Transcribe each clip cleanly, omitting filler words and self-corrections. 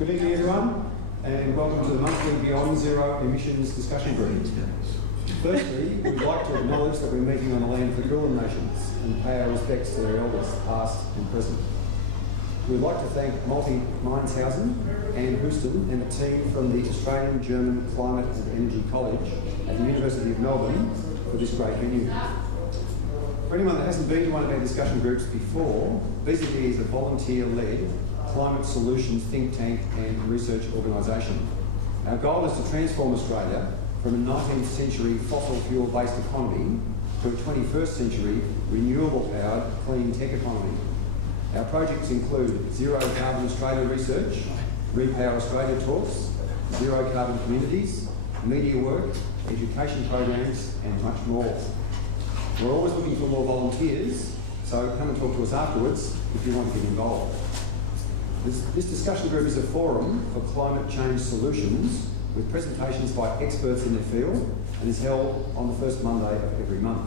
Good evening everyone, and welcome to the monthly Beyond Zero Emissions discussion group. Firstly, we'd like to acknowledge that we're meeting on the land of the Kulin Nations and pay our respects to their elders, past and present. We'd like to thank Multi Mineshausen and Houston and the team from the Australian German Climate and Energy College at the University of Melbourne for this great venue. For anyone that hasn't been to one of our discussion groups before, VCD is a volunteer-led climate solutions think tank and research organisation. Our goal is to transform Australia from a 19th century fossil fuel-based economy to a 21st century renewable-powered clean tech economy. Our projects include Zero Carbon Australia research, Repower Australia talks, Zero Carbon communities, media work, education programs and much more. We're always looking for more volunteers, so come and talk to us afterwards if you want to get involved. This discussion group is a forum for climate change solutions with presentations by experts in their field and is held on the first Monday of every month.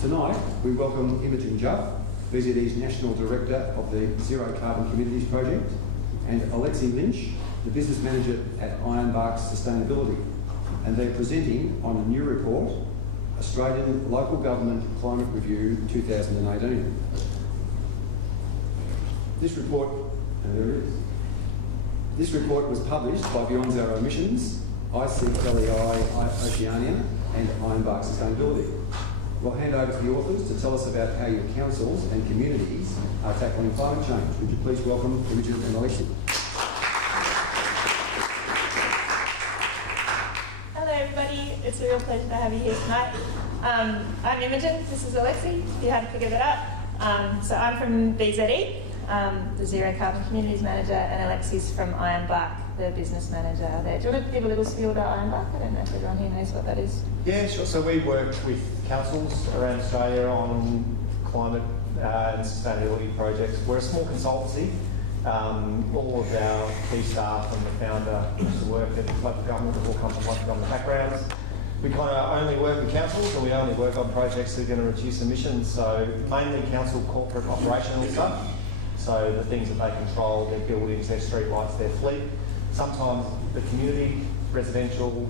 Tonight, we welcome Imogen Jubb, VZD's National Director of the Zero Carbon Communities Project, and Alexi Lynch, the Business Manager at Ironbark Sustainability, and they're presenting on a new report, Australian Local Government Climate Review 2018. This report was published by Beyond Zero Emissions, ICLEI Oceania and Ironbark Sustainability. We'll hand over to the authors to tell us about how your councils and communities are tackling climate change. Would you please welcome Imogen and Alexi? Hello everybody, it's a real pleasure to have you here tonight. I'm Imogen, this is Alexi, if you hadn't figured it out. So I'm from VZE, the Zero Carbon Communities Manager, and Alexi's from Ironbark, the Business Manager there. Do you want to give a little spiel about Ironbark? I don't know if everyone here knows what that is. Yeah, sure. So we work with councils around Australia on climate and sustainability projects. We're a small consultancy. All of our key staff and the founder used to work at local government, we all come from local government backgrounds. We kind of only work with councils, and we only work on projects that are going to reduce emissions, so mainly council corporate operational stuff. So the things that they control, their buildings, their streetlights, their fleet. Sometimes the community, residential,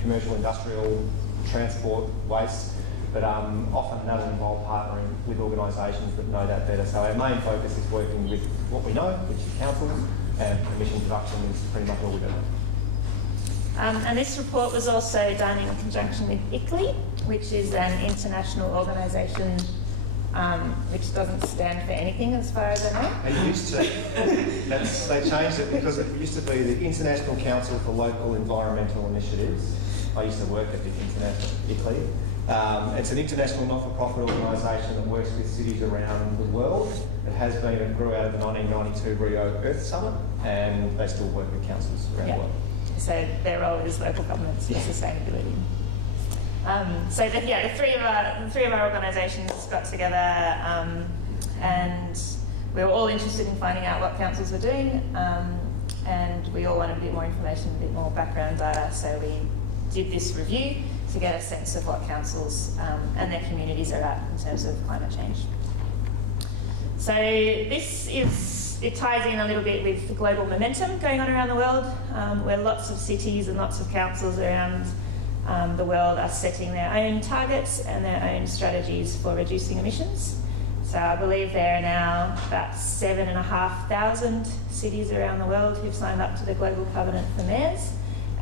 commercial, industrial, transport, waste, but often that'll involve partnering with organisations that know that better. So our main focus is working with what we know, which is councils, and emission reduction is pretty much all we do. And this report was also done in conjunction with ICLEI, which is an international organisation which doesn't stand for anything as far as I know. It used to. They changed it because it used to be the International Council for Local Environmental Initiatives. I used to work at the international ICLEI. It's an international not-for-profit organisation that works with cities around the world. It grew out of the 1992 Rio Earth Summit, and they still work with councils around the world. So their role is local governments for sustainability. The three of our organisations got together and we were all interested in finding out what councils were doing, and we all wanted a bit more information, a bit more background data, so we did this review to get a sense of what councils and their communities are at in terms of climate change. So it ties in a little bit with the global momentum going on around the world, where lots of cities and lots of councils around the world are setting their own targets and their own strategies for reducing emissions. So I believe there are now about 7,500 cities around the world who've signed up to the Global Covenant for Mayors,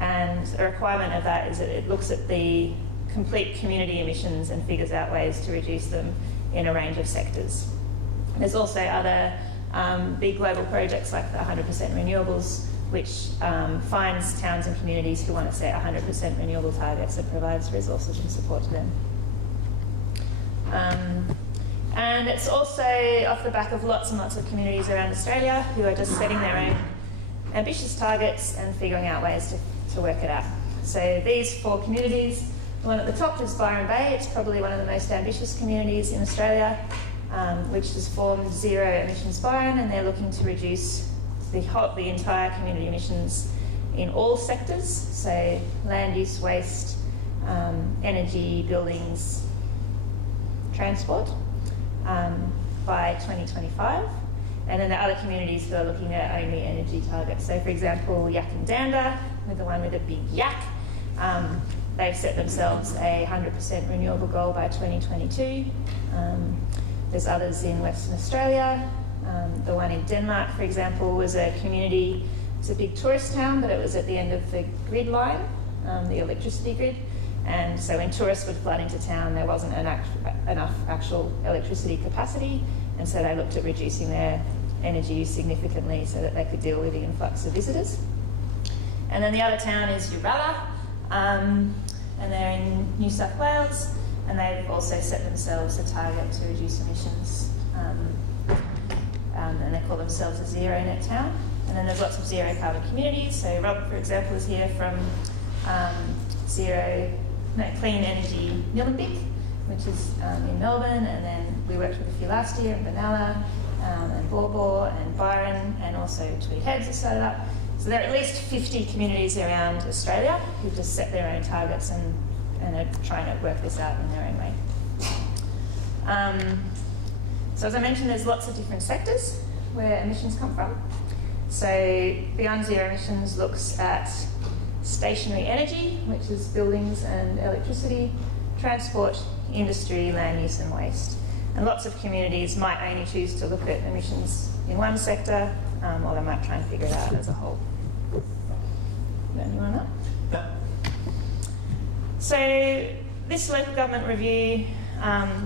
and a requirement of that is that it looks at the complete community emissions and figures out ways to reduce them in a range of sectors. There's also other big global projects like the 100% renewables, which finds towns and communities who want to set 100% renewable targets and provides resources and support to them. And it's also off the back of lots and lots of communities around Australia who are just setting their own ambitious targets and figuring out ways to work it out. So these four communities, the one at the top is Byron Bay. It's probably one of the most ambitious communities in Australia, which has formed Zero Emissions Byron, and they're looking to reduce the entire community emissions in all sectors, so land use, waste, energy, buildings, transport, by 2025. And then there are other communities who are looking at only energy targets. So for example, Yakandanda, with the one with a big yak, they've set themselves a 100% renewable goal by 2022. There's others in Western Australia. The one in Denmark, for example, was a community, it's a big tourist town, but it was at the end of the grid line, the electricity grid. And so when tourists would flood into town, there wasn't enough actual electricity capacity. And so they looked at reducing their energy use significantly so that they could deal with the influx of visitors. And then the other town is Jubb, and they're in New South Wales, and they've also set themselves a target to reduce emissions, and they call themselves a zero net town. And then there's lots of zero carbon communities. So Rob, for example, is here from Clean Energy Nillumbik, which is in Melbourne, and then we worked with a few last year in Benalla, and Borbor and Byron, and also Tweed Heads have started up. So there are at least 50 communities around Australia who've just set their own targets and are trying to work this out in their own way. So as I mentioned, there's lots of different sectors where emissions come from. So Beyond Zero Emissions looks at stationary energy, which is buildings and electricity, transport, industry, land use and waste. And lots of communities might only choose to look at emissions in one sector, or they might try and figure it out as a whole. Anyone up? No. So this local government review,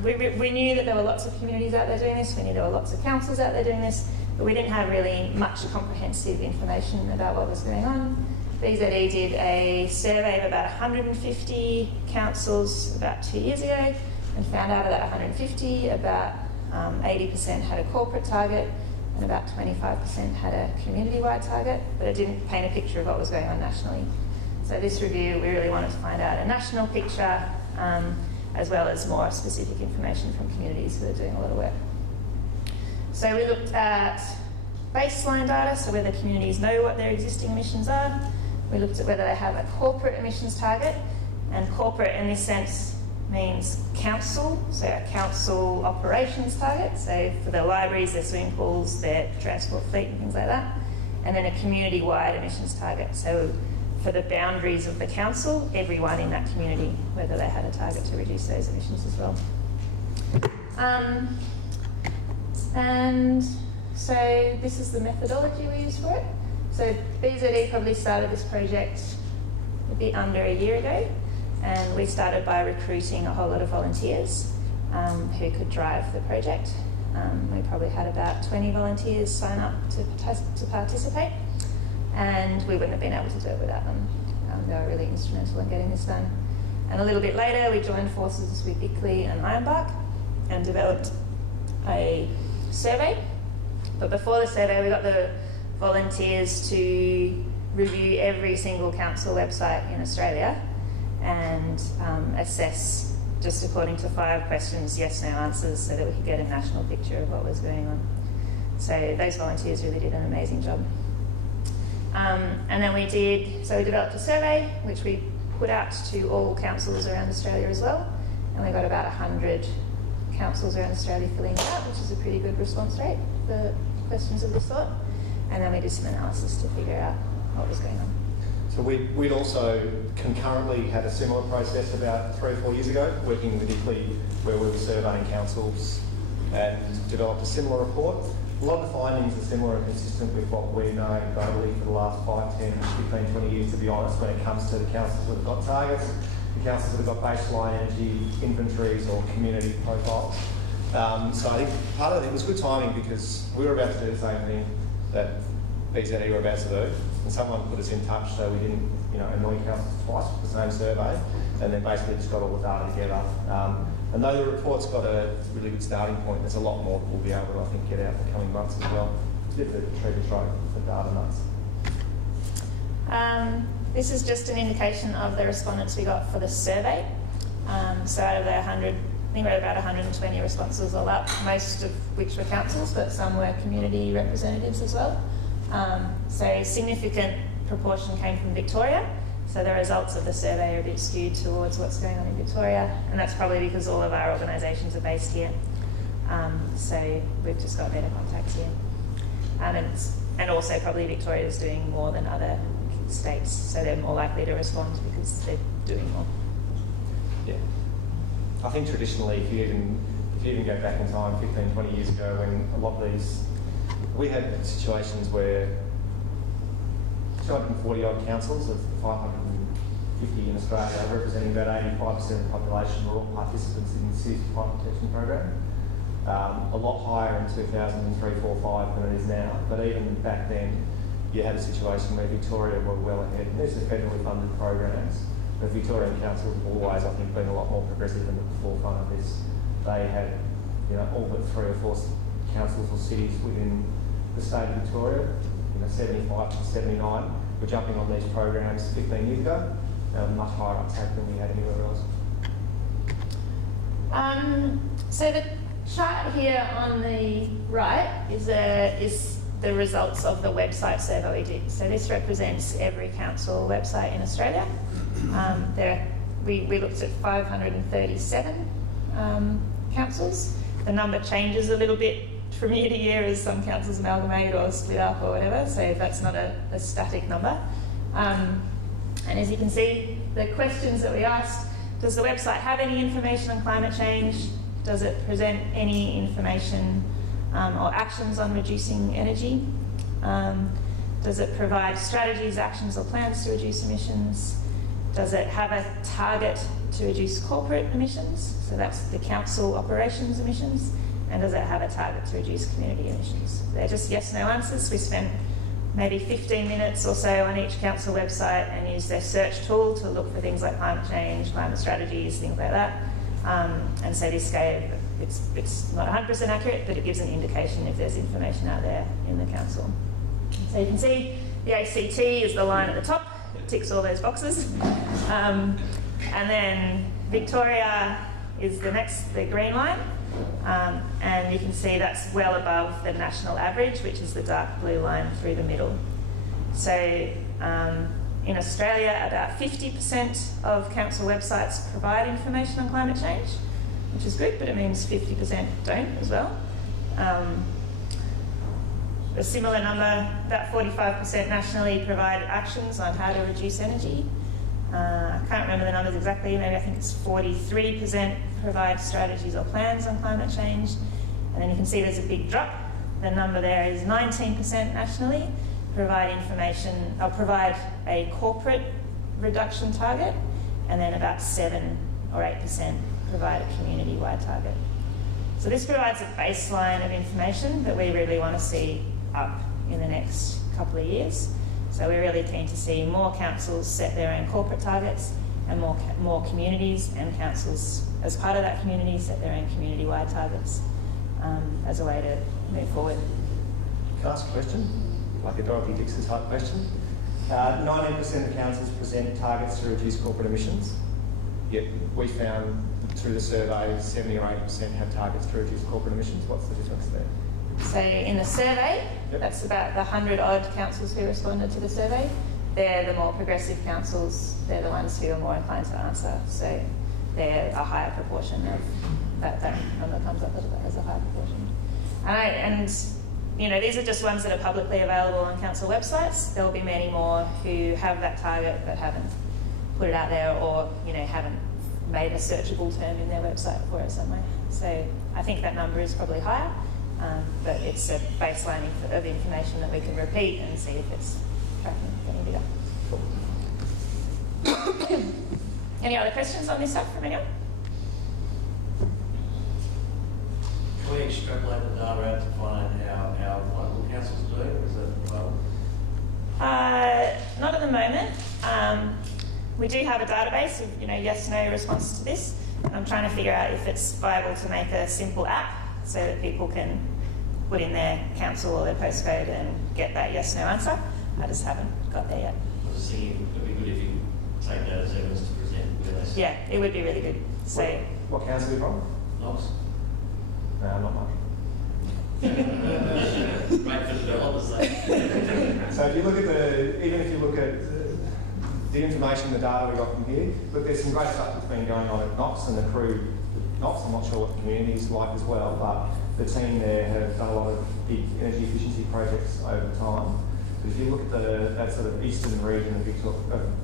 we knew that there were lots of communities out there doing this, we knew there were lots of councils out there doing this, but we didn't have really much comprehensive information about what was going on. BZE did a survey of about 150 councils about 2 years ago and found out of that 150, about 80% had a corporate target and about 25% had a community-wide target, but it didn't paint a picture of what was going on nationally. So this review, we really wanted to find out a national picture, as well as more specific information from communities who are doing a lot of work. So we looked at baseline data, so whether communities know what their existing emissions are. We looked at whether they have a corporate emissions target, and corporate in this sense means council, so a council operations target, so for their libraries, their swimming pools, their transport fleet and things like that, and then a community-wide emissions target, so for the boundaries of the council, everyone in that community, whether they had a target to reduce those emissions as well. And so this is the methodology we use for it. So BZE probably started this project a bit under a year ago, and we started by recruiting a whole lot of volunteers who could drive the project. We probably had about 20 volunteers sign up to participate, and we wouldn't have been able to do it without them. They were really instrumental in getting this done. And a little bit later, we joined forces with ICLEI and Ironbark and developed a survey. But before the survey, we got the volunteers to review every single council website in Australia and assess, just according to 5 questions, yes/no answers, so that we could get a national picture of what was going on. So those volunteers really did an amazing job. And then we developed a survey, which we put out to all councils around Australia as well, and we got about 100 councils around Australia filling it out, which is a pretty good response rate for questions of this sort. And then we did some analysis to figure out what was going on. So we'd also concurrently had a similar process about 3 or 4 years ago, working with ICLEI, where we were surveying councils and developed a similar report. A lot of the findings are similar and consistent with what we know globally for the last 5, 10, 15, 20 years, to be honest, when it comes to the councils that have got targets, the councils that have got baseline energy inventories or community profiles. So I think part of it was good timing, because we were about to do the same thing that BZE were about to do, and someone put us in touch so we didn't, annoy councils twice with the same survey, and then basically just got all the data together. And though the report's got a really good starting point, there's a lot more that we'll be able to, I think, get out in the coming months as well. It's a bit of a treasure trove for data nuts. This is just an indication of the respondents we got for the survey. So out of the 100, I think we had about 120 responses all up, most of which were councils, but some were community representatives as well. So a significant proportion came from Victoria. So the results of the survey are a bit skewed towards what's going on in Victoria, and that's probably because all of our organisations are based here. So we've just got better contacts here. And also probably Victoria's doing more than other states, so they're more likely to respond because they're doing more. Yeah. I think traditionally, if you even go back in time 15, 20 years ago, when a lot of these, we had situations where 240 odd councils of 550 in Australia, representing about 85% of the population, were all participants in the Cities Climate Protection Program. A lot higher in 2003, 4, 5 than it is now. But even back then, you had a situation where Victoria were well ahead. These are federally funded programs. The Victorian councils have always, I think, been a lot more progressive and at the forefront of this. They had, all but 3 or 4 councils or cities within the state of Victoria, 75 to 79, were jumping on these programs 15 years ago. Much higher uptake than we had anywhere else. So the chart here on the right is the results of the website survey we did. So this represents every council website in Australia. We looked at 537 councils. The number changes a little bit from year to year as some councils amalgamate or split up or whatever, so that's not a static number. And as you can see, the questions that we asked: does the website have any information on climate change? Does it present any information or actions on reducing energy? Does it provide strategies, actions or plans to reduce emissions? Does it have a target to reduce corporate emissions? So that's the council operations emissions. And does it have a target to reduce community emissions? They're just yes/no answers. We spent maybe 15 minutes or so on each council website and used their search tool to look for things like climate change, climate strategies, things like that. And so this gave, it's not 100% accurate, but it gives an indication if there's information out there in the council. So you can see the ACT is the line at the top. It ticks all those boxes. And then Victoria is the green line. And you can see that's well above the national average, which is the dark blue line through the middle. So in Australia, about 50% of council websites provide information on climate change, which is good, but it means 50% don't as well. A similar number, about 45% nationally provide actions on how to reduce energy. I can't remember the numbers exactly, maybe I think it's 43% provide strategies or plans on climate change. And then you can see there's a big drop. The number there is 19% nationally provide information or provide a corporate reduction target, and then about 7 or 8% provide a community-wide target. So this provides a baseline of information that we really want to see up in the next couple of years. So we're really keen to see more councils set their own corporate targets and more communities and councils as part of that community set their own community-wide targets as a way to move forward. Can I ask a question? Like a Dorothy Dixon type question? 19% of councils present targets to reduce corporate emissions, yet we found through the survey 70 or 80% have targets to reduce corporate emissions. What's the difference there? So in the survey, yep, that's about the 100 odd councils who responded to the survey. They're the more progressive councils. They're the ones who are more inclined to answer. So they're a higher proportion of that number comes up as a higher proportion. And these are just ones that are publicly available on council websites. There will be many more who have that target but haven't put it out there, or haven't made a searchable term in their website for it somewhere. So I think that number is probably higher. But it's a baseline of information that we can repeat and see if it's tracking, getting bigger. Any other questions on this stuff from anyone? Can we extrapolate the data out to find how local councils are doing? Is that well? Not at the moment. We do have a database of yes/no response to this. And I'm trying to figure out if it's viable to make a simple app so that people can put in their council or their postcode and get that yes/no answer. I just haven't got there yet. I was just thinking it would be good if you take that as evidence to present with us. Yeah, it would be really good. So, what council are you from? Knox. No, not much. Great for developers though. So if you look at even if you look at the information, the data we got from here, look, there's some great stuff that's been going on at Knox and the crew. Knox, I'm not sure what the community is like as well, but the team there have done a lot of big energy efficiency projects over time. But if you look at that sort of eastern region of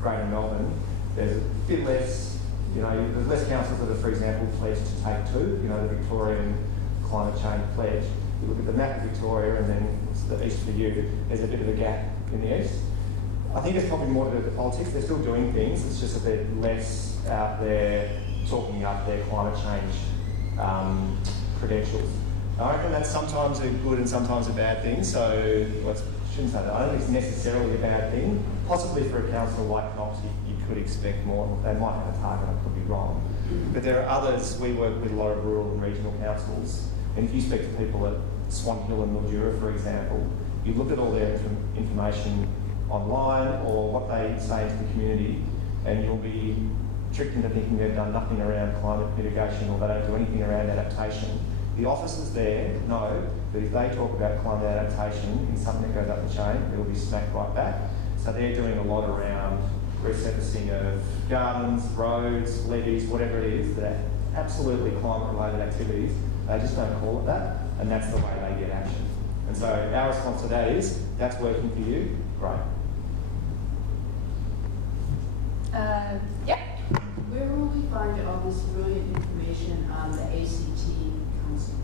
Greater Melbourne, there's a bit less, there's less councils that are, for example, pledged to take two, the Victorian Climate Change Pledge. You look at the map of Victoria and then it's the east for you, there's a bit of a gap in the east. I think it's probably more to do with the politics. They're still doing things, it's just that they're less out there talking up their climate change credentials. I reckon that's sometimes a good and sometimes a bad thing, so I shouldn't say that. I don't think it's necessarily a bad thing. Possibly for a council like Knox, you could expect more. They might have a target, I could be wrong. But there are others, we work with a lot of rural and regional councils, and if you speak to people at Swan Hill and Mildura, for example, you look at all their information online or what they say to the community, and you'll be tricked into thinking they've done nothing around climate mitigation or they don't do anything around adaptation. The officers there know that if they talk about climate adaptation in something that goes up the chain, it'll be smacked right back. So they're doing a lot around resurfacing of gardens, roads, levees, whatever it is, that are absolutely climate-related activities. They just don't call it that, and that's the way they get action. And so our response to that is, that's working for you, great. Yeah. Where will we find all this brilliant information on the ACT Council?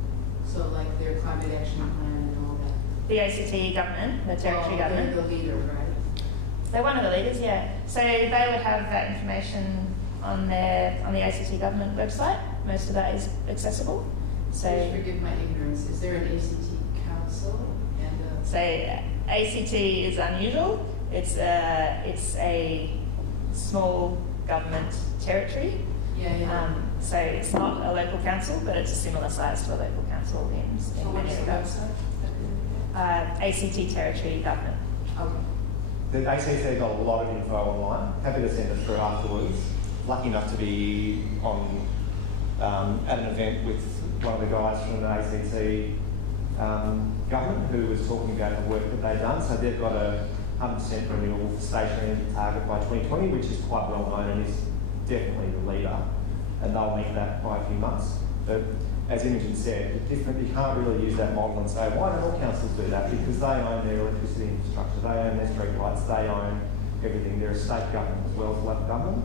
So like their climate action plan and all that? The ACT government, the territory government. They're the leader, right? They're one of the leaders, yeah. So they would have that information on the ACT government website. Most of that is accessible. So Please forgive my ignorance. Is there an ACT Council? And So ACT is unusual. It's a small government territory. So it's not a local council, but it's a similar size to a local council in many regards. ACT territory government. Okay. The ACT got a lot of info online. Happy to send it through afterwards. Lucky enough to be on at an event with one of the guys from the ACT government who was talking about the work that they've done. So they've got a 100% renewable stationary energy target by 2020, which is quite well known and is definitely the leader, and they'll meet that by a few months. But as Imogen said, it's different. You can't really use that model and say, why don't all councils do that? Because they own their electricity infrastructure, they own their street lights, they own everything. They're a state government as well as local government.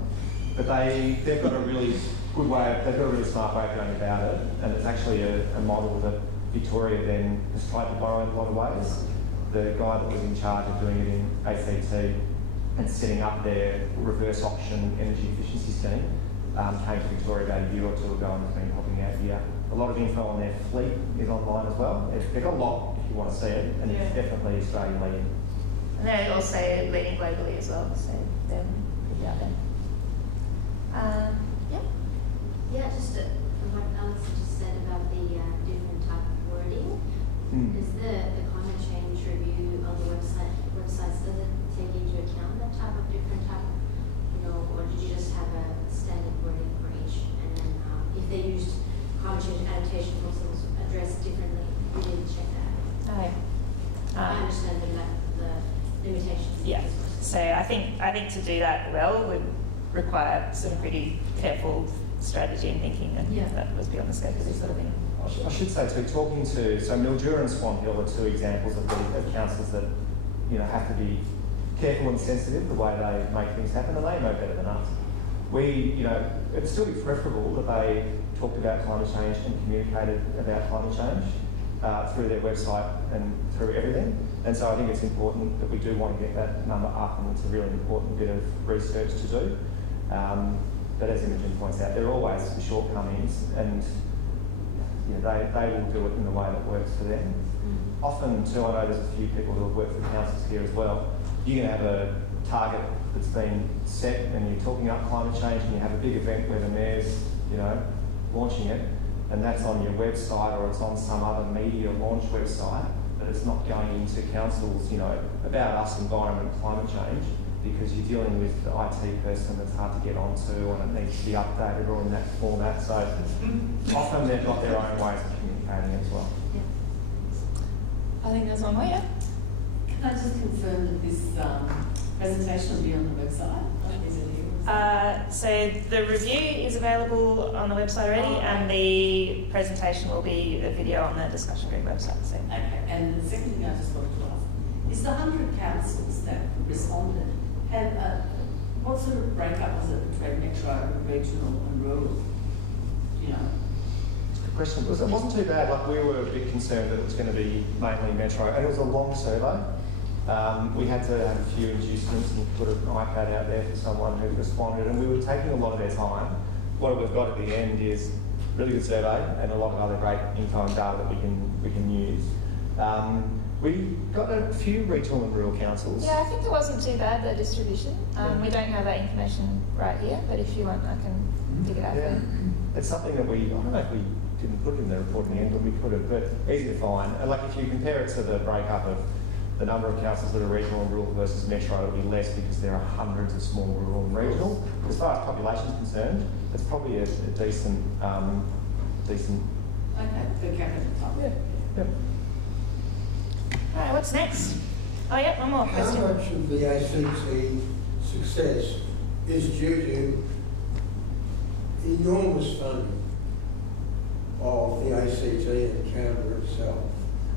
But they've got a really good way, they've got a really smart way of going about it, and it's actually a model that Victoria then has tried to borrow in a lot of ways. The guy that was in charge of doing it in ACT and setting up their reverse auction energy efficiency scheme came to Victoria about a year or two ago and has been popping out here. A lot of info on their fleet is online as well. They've got a lot if you want to see it, and it's definitely Australian leading. And they're also leading globally as well, so they're pretty out there. Yeah, just from what Alexi just said about the different type of wording. Is the climate change review on the websites, does it take into account that different type, or did you just have a standard wording for each? And then if they used climate change adaptation principles addressed differently, we didn't check that. Okay. I understand the limitations. Yeah. So I think to do that well would require some pretty careful strategy and thinking, and that was beyond the scope of this sort of thing. I should say too, so Mildura and Swan Hill are two examples of councils that have to be careful and sensitive the way they make things happen, and they know better than us. It'd still be preferable that they talked about climate change and communicated about climate change through their website and through everything. And so I think it's important that we do want to get that number up, and it's a really important bit of research to do. But as Imogen points out, there are always shortcomings, and they will do it in the way that works for them. Often too, I know there's a few people who have worked for councils here as well. You can have a target that's been set and you're talking up climate change, and you have a big event where the mayor's, launching it, and that's on your website or it's on some other media launch website, but it's not going into councils, about us, environment, climate change, because you're dealing with the IT person that's hard to get onto and it needs to be updated or in that format. So often they've got their own ways of communicating as well. I think there's one more, yeah. Can I just confirm that this presentation will be on the website? Is it here? So the review is available on the website already, and the presentation will be a video on the discussion group website. So. Okay, and the second thing I just wanted to ask is the 100 councils that responded had what sort of breakup was it between metro, regional, and rural? You know. Good question. It wasn't too bad. Like, we were a bit concerned that it was going to be mainly metro, and it was a long survey. We had to have a few inducements and put an iPad out there for someone who responded, and we were taking a lot of their time. What we've got at the end is a really good survey and a lot of other great info and data that we can use. We got a few regional and rural councils. Yeah, I think it wasn't too bad, the distribution. We don't have that information right here, but if you want, I can dig it out there. It's something that I don't know if we didn't put it in the report in the end, but we could have, but easy to find. And like, if you compare it to the breakup of the number of councils that are regional and rural versus metro, it'll be less because there are hundreds of small rural and regional. As far as population is concerned, it's probably a decent. Okay, per capita type. Yeah. All right, what's next? Oh yeah, one more question. How much of the ACT success is due to enormous funding of the ACT and Canberra itself?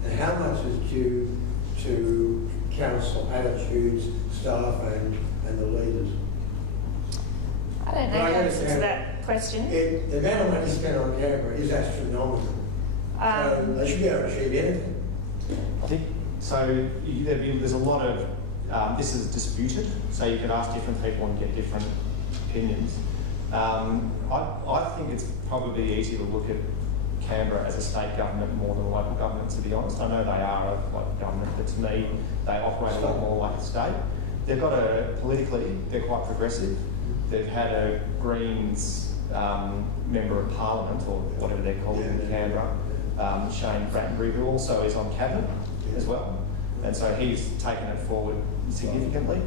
And how much is due to council attitudes, staff and the leaders? I don't know the answer to that question. The amount of money spent on Canberra is astronomical. So they should be able to achieve anything. I think so. There's a lot of this is disputed, so you could ask different people and get different opinions. I think it's probably easier to look at Canberra as a state government more than a local government, to be honest. I know they are a local government, but to me, they operate a lot more like a state. They've got politically, they're quite progressive. They've had a Greens member of Parliament, or whatever they're called in Canberra, Shane Brattenbury, who also is on cabinet as well. And so he's taken it forward significantly.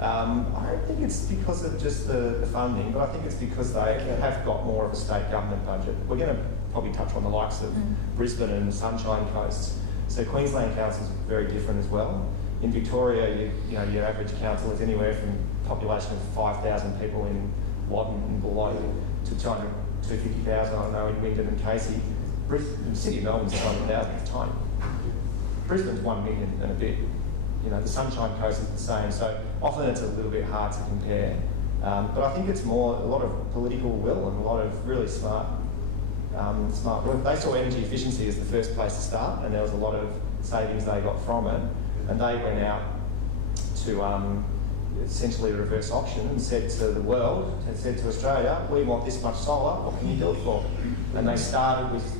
I don't think it's because of just the funding, but I think it's because they have got more of a state government budget. We're going to probably touch on the likes of Brisbane and the Sunshine Coast. So Queensland Council is very different as well. In Victoria, your average council is anywhere from a population of 5,000 people in Wadden and below to 250,000, I know, in Wyndham and Casey. The city of Melbourne's 200,000, it's tiny. Brisbane's 1 million and a bit. The Sunshine Coast is the same, so often it's a little bit hard to compare. But I think it's more a lot of political will and a lot of really smart work. They saw energy efficiency as the first place to start, and there was a lot of savings they got from it. And they went out to essentially a reverse auction and said to the world, and said to Australia, we want this much solar, what can you do it for? And they started with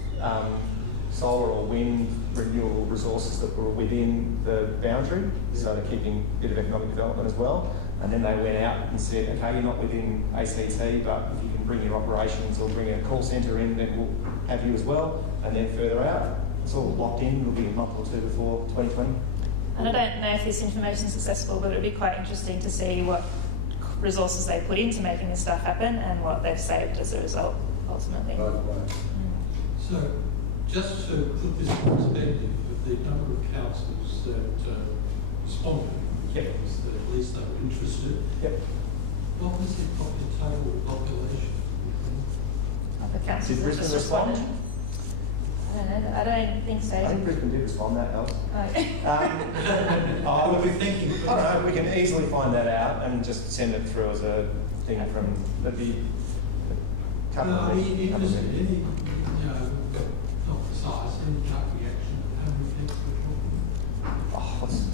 solar or wind renewable resources that were within the boundary, so they're keeping a bit of economic development as well. And then they went out and said, okay, you're not within ACT, but if you can bring your operations or bring a call centre in, then we'll have you as well. And then further out, it's all locked in. It'll be a month or two before 2020. And I don't know if this information is accessible, but it would be quite interesting to see what resources they put into making this stuff happen and what they've saved as a result, ultimately. So, just to put this in perspective, of the number of councils that responded, at least they were interested, what was the total population? Of the councils Did that just Brisbane respond? responded. I don't think so. I think Brisbane did respond, that helps. Oh. What are we thinking? I don't know, we can easily find that out and just send it through as a thing from the couple of any, not precise, any gut reaction of how many people we're talking?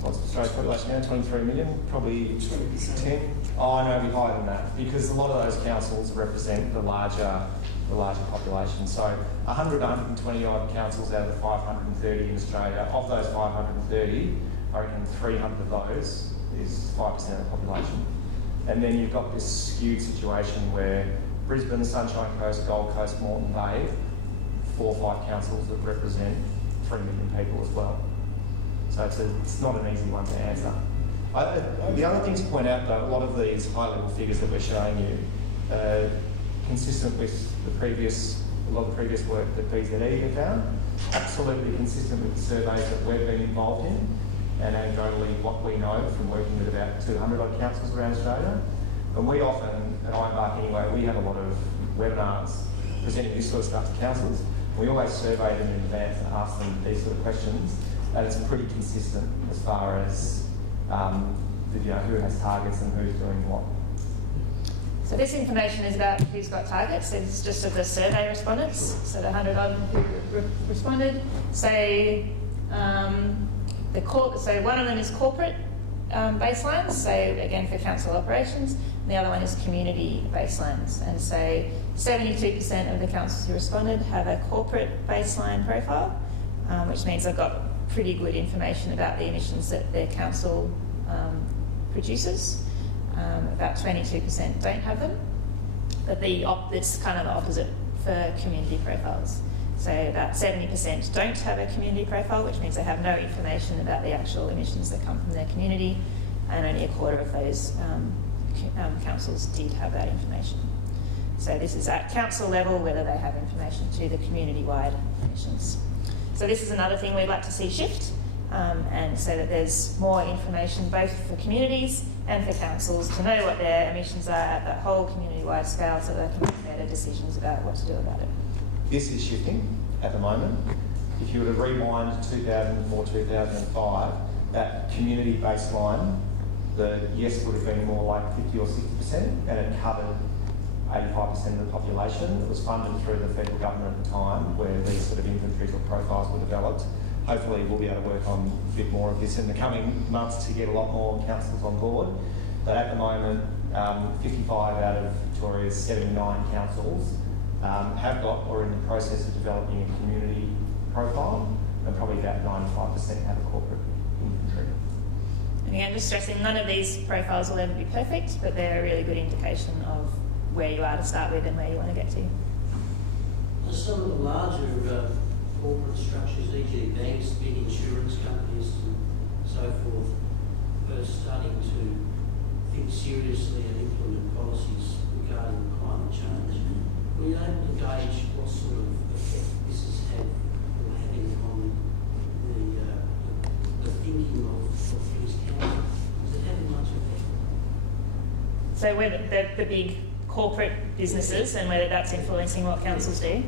What's Australia's population now? 23 million? Probably 10? Oh, no, it'd be higher than that, because a lot of those councils represent the larger population. So 100, 120 odd councils out of the 530 in Australia. Of those 530, I reckon 300 of those is 5% of the population. And then you've got this skewed situation where Brisbane, Sunshine Coast, Gold Coast, Moreton Bay, 4 or 5 councils that represent 3 million people as well. So it's not an easy one to answer. The other thing to point out, though, a lot of these high-level figures that we're showing you are consistent with a lot of the previous work that BZE have done, absolutely consistent with the surveys that we've been involved in, and anecdotally what we know from working with about 200 odd councils around Australia. And we often at Ironbark anyway, we have a lot of webinars presenting this sort of stuff to councils. We always survey them in advance and ask them these sort of questions, and it's pretty consistent as far as who has targets and who's doing what. So this information is about who's got targets. It's just of the survey respondents. So the 100 odd who responded. Say so one of them is corporate baselines. So again for council operations, and the other one is community baselines. And so 72% of the councils who responded have a corporate baseline profile, which means they've got pretty good information about the emissions that their council produces. About 22% don't have them, but it's kind of the opposite for community profiles. So about 70% don't have a community profile, which means they have no information about the actual emissions that come from their community, and only a quarter of those councils did have that information. So this is at council level, whether they have information to the community-wide emissions. So this is another thing we'd like to see shift, and so that there's more information both for communities and for councils to know what their emissions are at that whole community-wide scale, so they can make better decisions about what to do about it. This is shifting at the moment. If you were to rewind 2004, 2005, that community baseline, the yes would have been more like 50 or 60%, and it covered 85% of the population. It was funded through the federal government at the time, where these sort of inventories or profiles were developed. Hopefully we'll be able to work on a bit more of this in the coming months to get a lot more councils on board. But at the moment, 55 out of Victoria's 79 councils have got or are in the process of developing a community profile, and probably about 95% have a corporate inventory. And again, just stressing, none of these profiles will ever be perfect, but they're a really good indication of where you are to start with and where you want to get to. Some of the larger corporate structures, e.g. banks, big insurance companies and so forth, are starting to think seriously and implement policies regarding climate change. Were you able to gauge what sort of effect this has had or having on the thinking of these councils? Is it having much effect? So whether the big corporate businesses and whether that's influencing what councils do?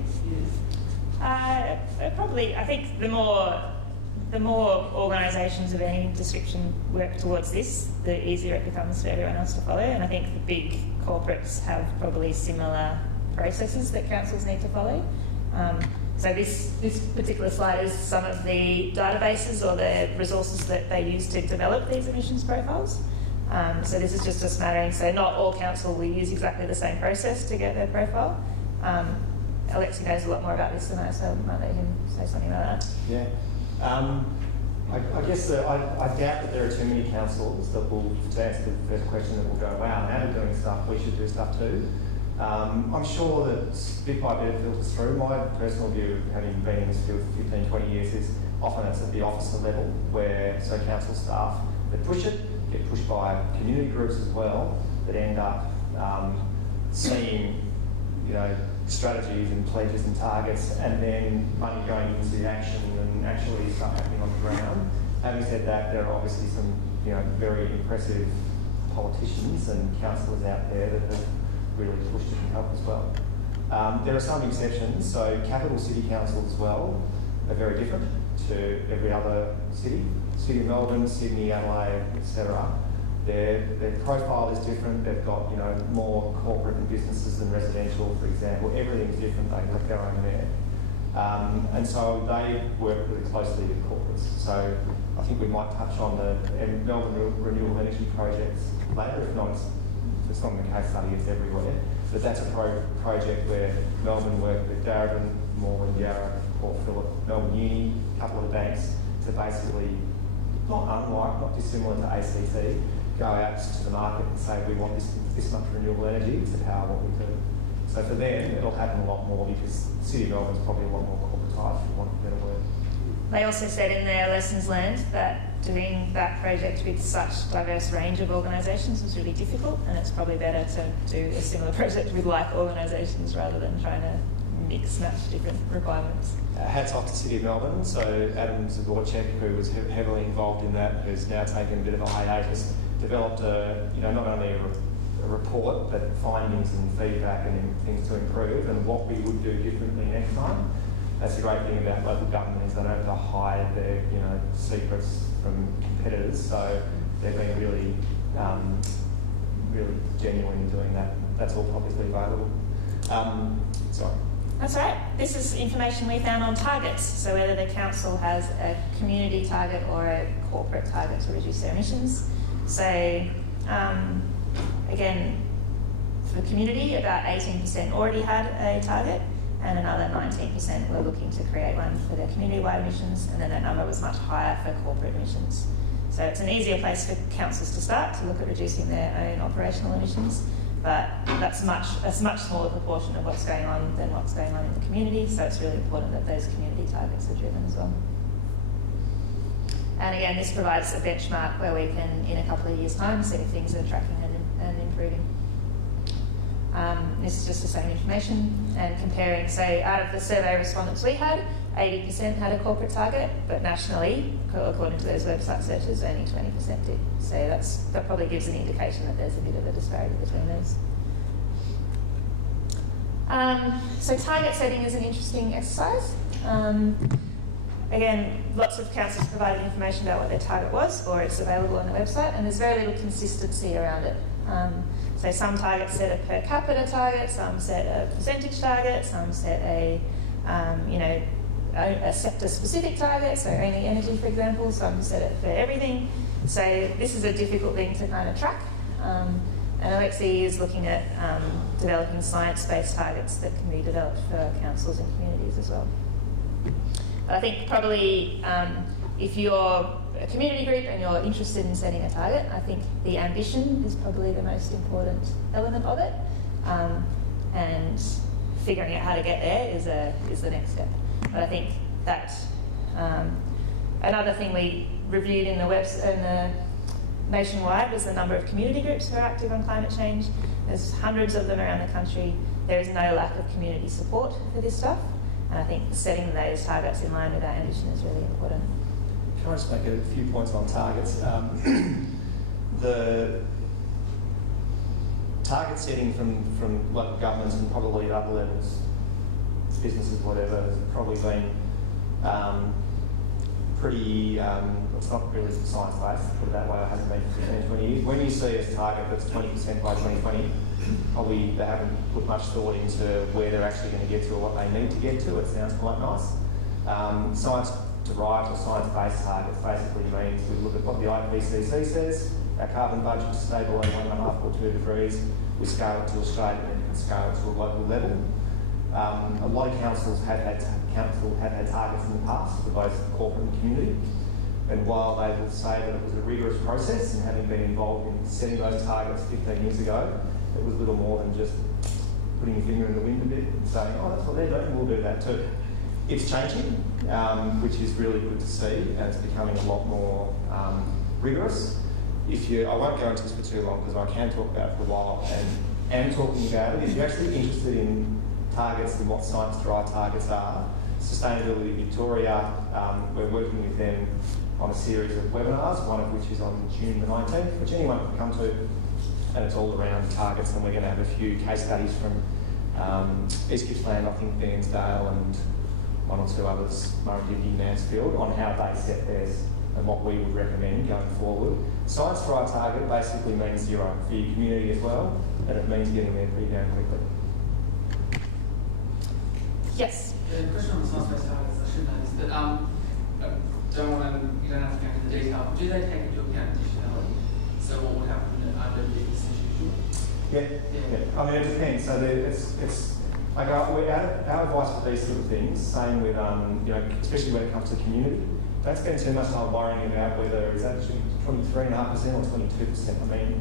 Probably, I think the more organisations of any description work towards this, the easier it becomes for everyone else to follow. And I think the big corporates have probably similar processes that councils need to follow. So this particular slide is some of the databases or the resources that they use to develop these emissions profiles. So this is just us mattering. So not all council will use exactly the same process to get their profile. Alexi knows a lot more about this than I, so I might let him say something about that. Yeah. I guess I doubt that there are too many councils that will, to answer the first question, that will go, wow, now they're doing stuff, we should do stuff too. I'm sure that bit by bit it filters through. My personal view, having been in this field for 15, 20 years, is often it's at the officer level where council staff that push it get pushed by community groups as well that end up seeing, strategies and pledges and targets, and then money going into action and actually stuff happening on the ground. Having said that, there are obviously some, very impressive politicians and councillors out there that have really pushed it and helped as well. There are some exceptions, so capital city councils as well are very different to every other city. City of Melbourne, Sydney, Adelaide, etc. Their profile is different. They've got more corporate and businesses than residential, for example. Everything's different. They have their own there, and so they work really closely with corporates. So I think we might touch on the Melbourne renewable energy projects later. If not, it's not in the case study. It's everywhere. But that's a project where Melbourne worked with Darabin, Moreland, Yarra, Port Phillip, Melbourne Uni, a couple of the banks to basically, not dissimilar to ACT, go out to the market and say we want this much renewable energy to power what we do. So for them, it'll happen a lot more because the City of Melbourne's probably a lot more corporatised, for want of a better word. They also said in their lessons learned that doing that project with such diverse range of organisations was really difficult, and it's probably better to do a similar project with like organisations rather than trying to mix match different requirements. Hats off to City of Melbourne. So Adam Zaborchek, who was heavily involved in that, who's now taken a bit of a hiatus, developed not only a a report, but findings and feedback and things to improve and what we would do differently next time. That's the great thing about local government is they don't have to hide their secrets from competitors. So they've been really genuine in doing that. That's all publicly available. Sorry. That's all right. This is information we found on targets. So whether the council has a community target or a corporate target to reduce their emissions. So again, for the community, about 18% already had a target, and another 19% were looking to create one for their community-wide emissions, and then that number was much higher for corporate emissions. So it's an easier place for councils to start to look at reducing their own operational emissions, but that's a much smaller proportion of what's going on than what's going on in the community, so it's really important that those community targets are driven as well. And again, this provides a benchmark where we can, in a couple of years' time, see if things are tracking and improving. This is just the same information and comparing. So out of the survey respondents we had, 80% had a corporate target, but nationally, according to those website searches, only 20% did. So that probably gives an indication that there's a bit of a disparity between those. So target setting is an interesting exercise. Again, lots of councils provided information about what their target was, or it's available on the website, and there's very little consistency around it. So some targets set a per capita target, some set a percentage target, some set a sector-specific target, so only energy, for example, some set it for everything. So this is a difficult thing to kind of track. And Alexi is looking at developing science-based targets that can be developed for councils and communities as well. But I think probably if you're a community group and you're interested in setting a target, I think the ambition is probably the most important element of it. And figuring out how to get there is the next step. But I think that another thing we reviewed in the nationwide was the number of community groups who are active on climate change. There's hundreds of them around the country. There is no lack of community support for this stuff. And I think setting those targets in line with our ambition is really important. Can I just make a few points on targets? The target setting from local governments and probably at other levels, businesses, whatever, has probably been pretty, it's not really science-based, put it that way, it hasn't been for 15, 20 years. When you see a target that's 20% by 2020, probably they haven't put much thought into where they're actually going to get to or what they need to get to. It sounds quite nice. Science-derived or science-based targets basically means we look at what the IPCC says, our carbon budget to stay below 1.5 or 2 degrees, we scale it to Australia and then scale it to a local level. A lot of councils have had targets in the past for both corporate and community. And while they will say that it was a rigorous process and having been involved in setting those targets 15 years ago, it was little more than just putting your finger in the wind a bit and saying, oh, that's what they're doing, we'll do that too. It's changing, which is really good to see, and it's becoming a lot more rigorous. I won't go into this for too long because I can talk about it for a while and am talking about it. If you're actually interested in targets and what science-derived targets are, Sustainability Victoria, we're working with them on a series of webinars, one of which is on June the 19th, which anyone can come to, and it's all around targets, and we're going to have a few case studies from East Gippsland, I think Bairnsdale, and one or two others, Murrumbidgee, Mansfield, on how they set theirs and what we would recommend going forward. Science-derived target basically means zero for your community as well, and it means getting there pretty damn quickly. Yes? The question on the science-based targets, I should know this, but you don't have to go into the detail, but do they take into account additionality? So what would happen under the institution? Yeah. I mean, it depends. So it's like our advice for these sort of things, same with, especially when it comes to community, don't spend too much time worrying about whether it's actually 23.5% or 22%. I mean,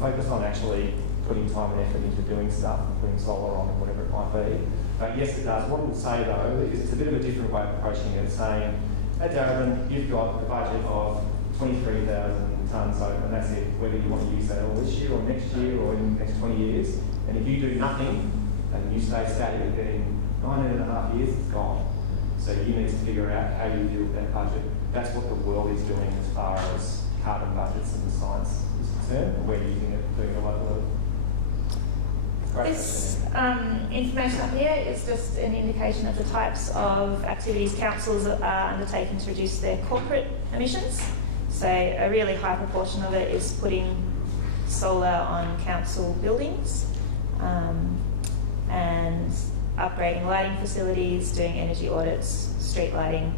focus on actually putting time and effort into doing stuff, putting solar on and whatever it might be. But yes, it does. What it will say though is it's a bit of a different way of approaching it. It's saying, hey Darren, you've got a budget of 23,000 tonnes, and that's it, whether you want to use that all this year or next year or in the next 20 years. And if you do nothing and you stay static, then in 19.5 years it's gone. So you need to figure out how you deal with that budget. That's what the world is doing as far as carbon budgets and the science is concerned. We're using it, doing it local level. This information up here is just an indication of the types of activities councils are undertaking to reduce their corporate emissions. So a really high proportion of it is putting solar on council buildings and upgrading lighting facilities, doing energy audits, street lighting,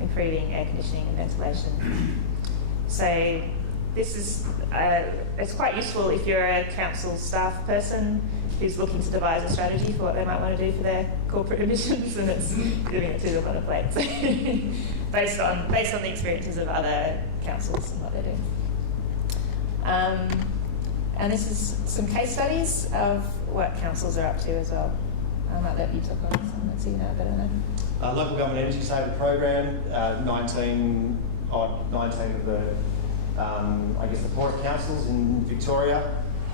improving air conditioning and ventilation. So this is, it's quite useful if you're a council staff person who's looking to devise a strategy for what they might want to do for their corporate emissions, and it's giving it to them on a plate. So based on the experiences of other councils and what they're doing. And this is some case studies of what councils are up to as well. I might let you talk on this one, let's see, you know better than I. Local Government Energy Saver Program, 19 of the I guess the poorer councils in Victoria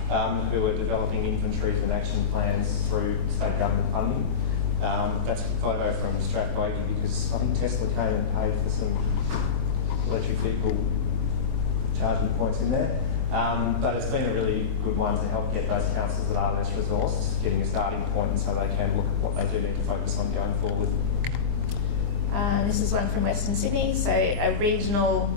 who are developing inventories and action plans through state government funding. That's a photo from Strathbogie because I think Tesla came and paid for some electric vehicle charging points in there. But it's been a really good one to help get those councils that are less resourced, getting a starting point, and so they can look at what they do need to focus on going forward. This is one from Western Sydney, so a regional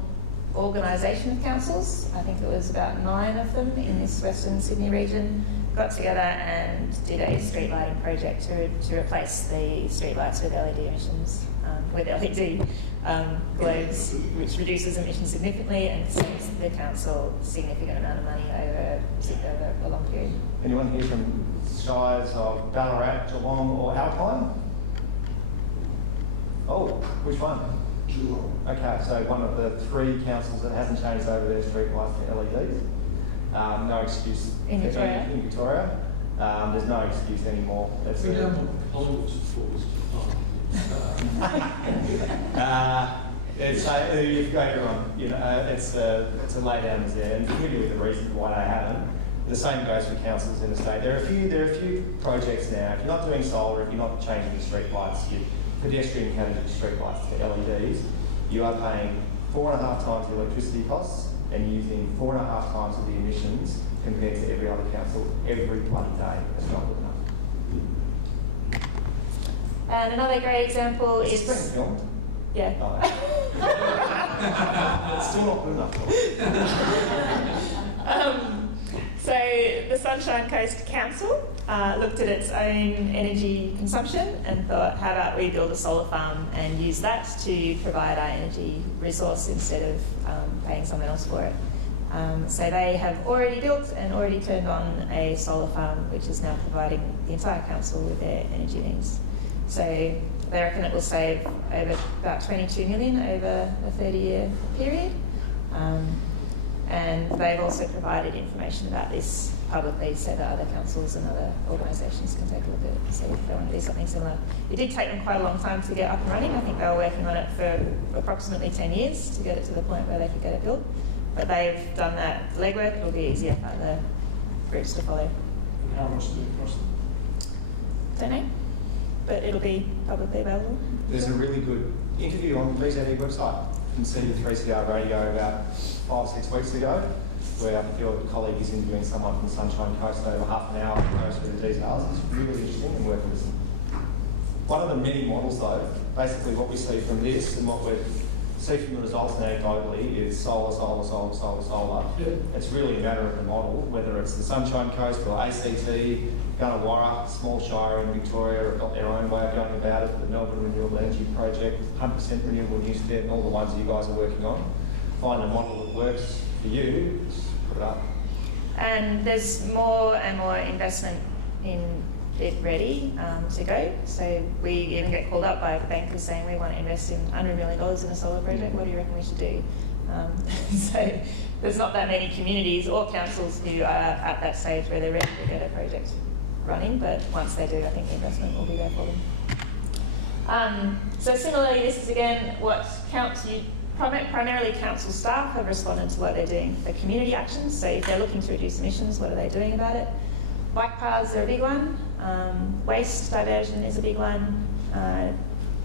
organisation of councils. I think it was about 9 of them in this Western Sydney region got together and did a street lighting project to replace the street lights with LED emissions, with LED globes, which reduces emissions significantly and saves the council a significant amount of money over a long period. Anyone here from Shires of Ballarat, Geelong or Alpine? Oh, which one? Geelong. Okay, so one of the 3 councils that hasn't changed over their street lights to LEDs. No excuse in Victoria. In Victoria. There's no excuse anymore. That's we don't want Hollywood to force you've got everyone. You know, it's a lay down there, and to give you the reason why they haven't. The same goes for councils in the state. There are a few projects now. If you're not doing solar, if you're not changing your street lights, your pedestrian category street lights to LEDs, you are paying 4.5 times the electricity costs and using 4.5 times of the emissions compared to every other council every bloody day. That's not good enough. And another great example is... It's been filmed. Yeah. Oh. It's still not good enough. So the Sunshine Coast Council looked at its own energy consumption and thought, how about we build a solar farm and use that to provide our energy resource instead of paying someone else for it. So they have already built and already turned on a solar farm which is now providing the entire council with their energy needs. So they reckon it will save over about 22 million over a 30-year period. And they've also provided information about this publicly so that other councils and other organisations can take a look at it and see if they want to do something similar. It did take them quite a long time to get up and running. I think they were working on it for approximately 10 years to get it to the point where they could get it built. But they've done that legwork. It'll be easier for other groups to follow. And how much do it cost them? Don't know, but it'll be publicly available. There's a really good interview on the BZE website from C3CR Radio about 5 or 6 weeks ago, where I think your colleague is interviewing someone from the Sunshine Coast over half an hour and goes through the details. It's really interesting and worth listening. One of the many models though, basically what we see from this and what we see from the results anecdotally is solar, solar, solar, solar, solar. Yeah. It's really a matter of the model, whether it's the Sunshine Coast or ACT, Gunnawarra, small shire in Victoria have got their own way of going about it, the Melbourne Renewable Energy Project, 100% renewable nuclear, and all the ones you guys are working on. Find a model that works for you, just put it up. And there's more and more investment in it ready to go. So we even get called up by bankers saying we want to invest in $100 million in a solar project. What do you reckon we should do? So there's not that many communities or councils who are at that stage where they're ready to get a project running, but once they do, I think the investment will be there for them. So similarly, this is again what primarily council staff have responded to what they're doing for community actions. So if they're looking to reduce emissions, what are they doing about it? Bike paths are a big one. Waste diversion is a big one.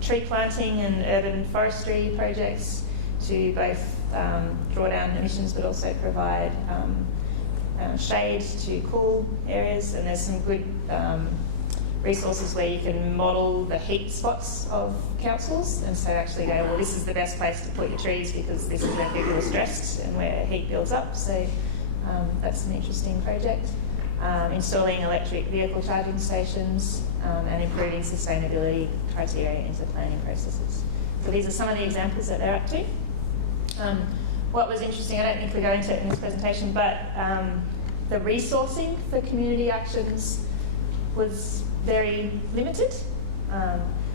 Tree planting and urban forestry projects to both draw down emissions but also provide shade to cool areas, and there's some good resources where you can model the heat spots of councils, and so actually go, well, this is the best place to put your trees because this is where people are stressed and where heat builds up. So that's an interesting project. Installing electric vehicle charging stations and improving sustainability criteria into planning processes. So these are some of the examples that they're up to. What was interesting, I don't think we go into it in this presentation, but the resourcing for community actions was very limited.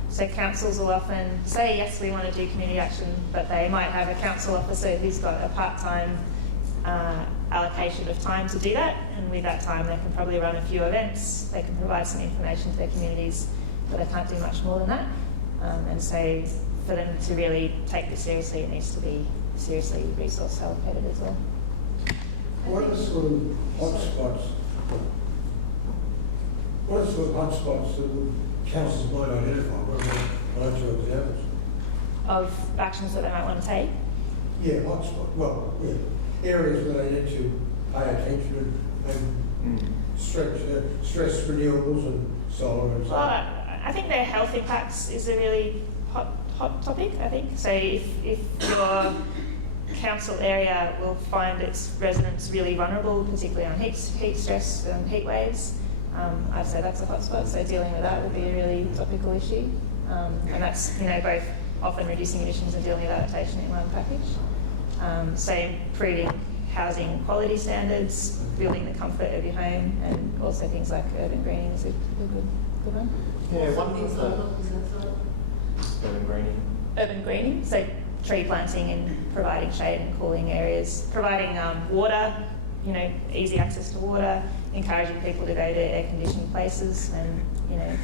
So councils will often say, yes, we want to do community action, but they might have a council officer who's got a part-time allocation of time to do that, and with that time they can probably run a few events, they can provide some information to their communities, but they can't do much more than that. And so for them to really take this seriously, it needs to be seriously resource allocated as well. What are sort of hotspots? What are sort of hotspots that councils might identify? What are your examples? Of actions that they might want to take? Yeah, hotspot. Well, yeah. Areas where they need to pay attention and stress renewables and solar and so on. Well, I think their health impacts is a really hot topic, I think. So if your council area will find its residents really vulnerable, particularly on heat stress and heat waves, I'd say that's a hotspot. So dealing with that would be a really topical issue. And that's, both often reducing emissions and dealing with adaptation in one package. So improving housing quality standards, building the comfort of your home, and also things like urban greening is a good one. Yeah, one thing urban greening. Urban greening, so tree planting and providing shade and cooling areas, providing water, easy access to water, encouraging people to go to air-conditioned places when,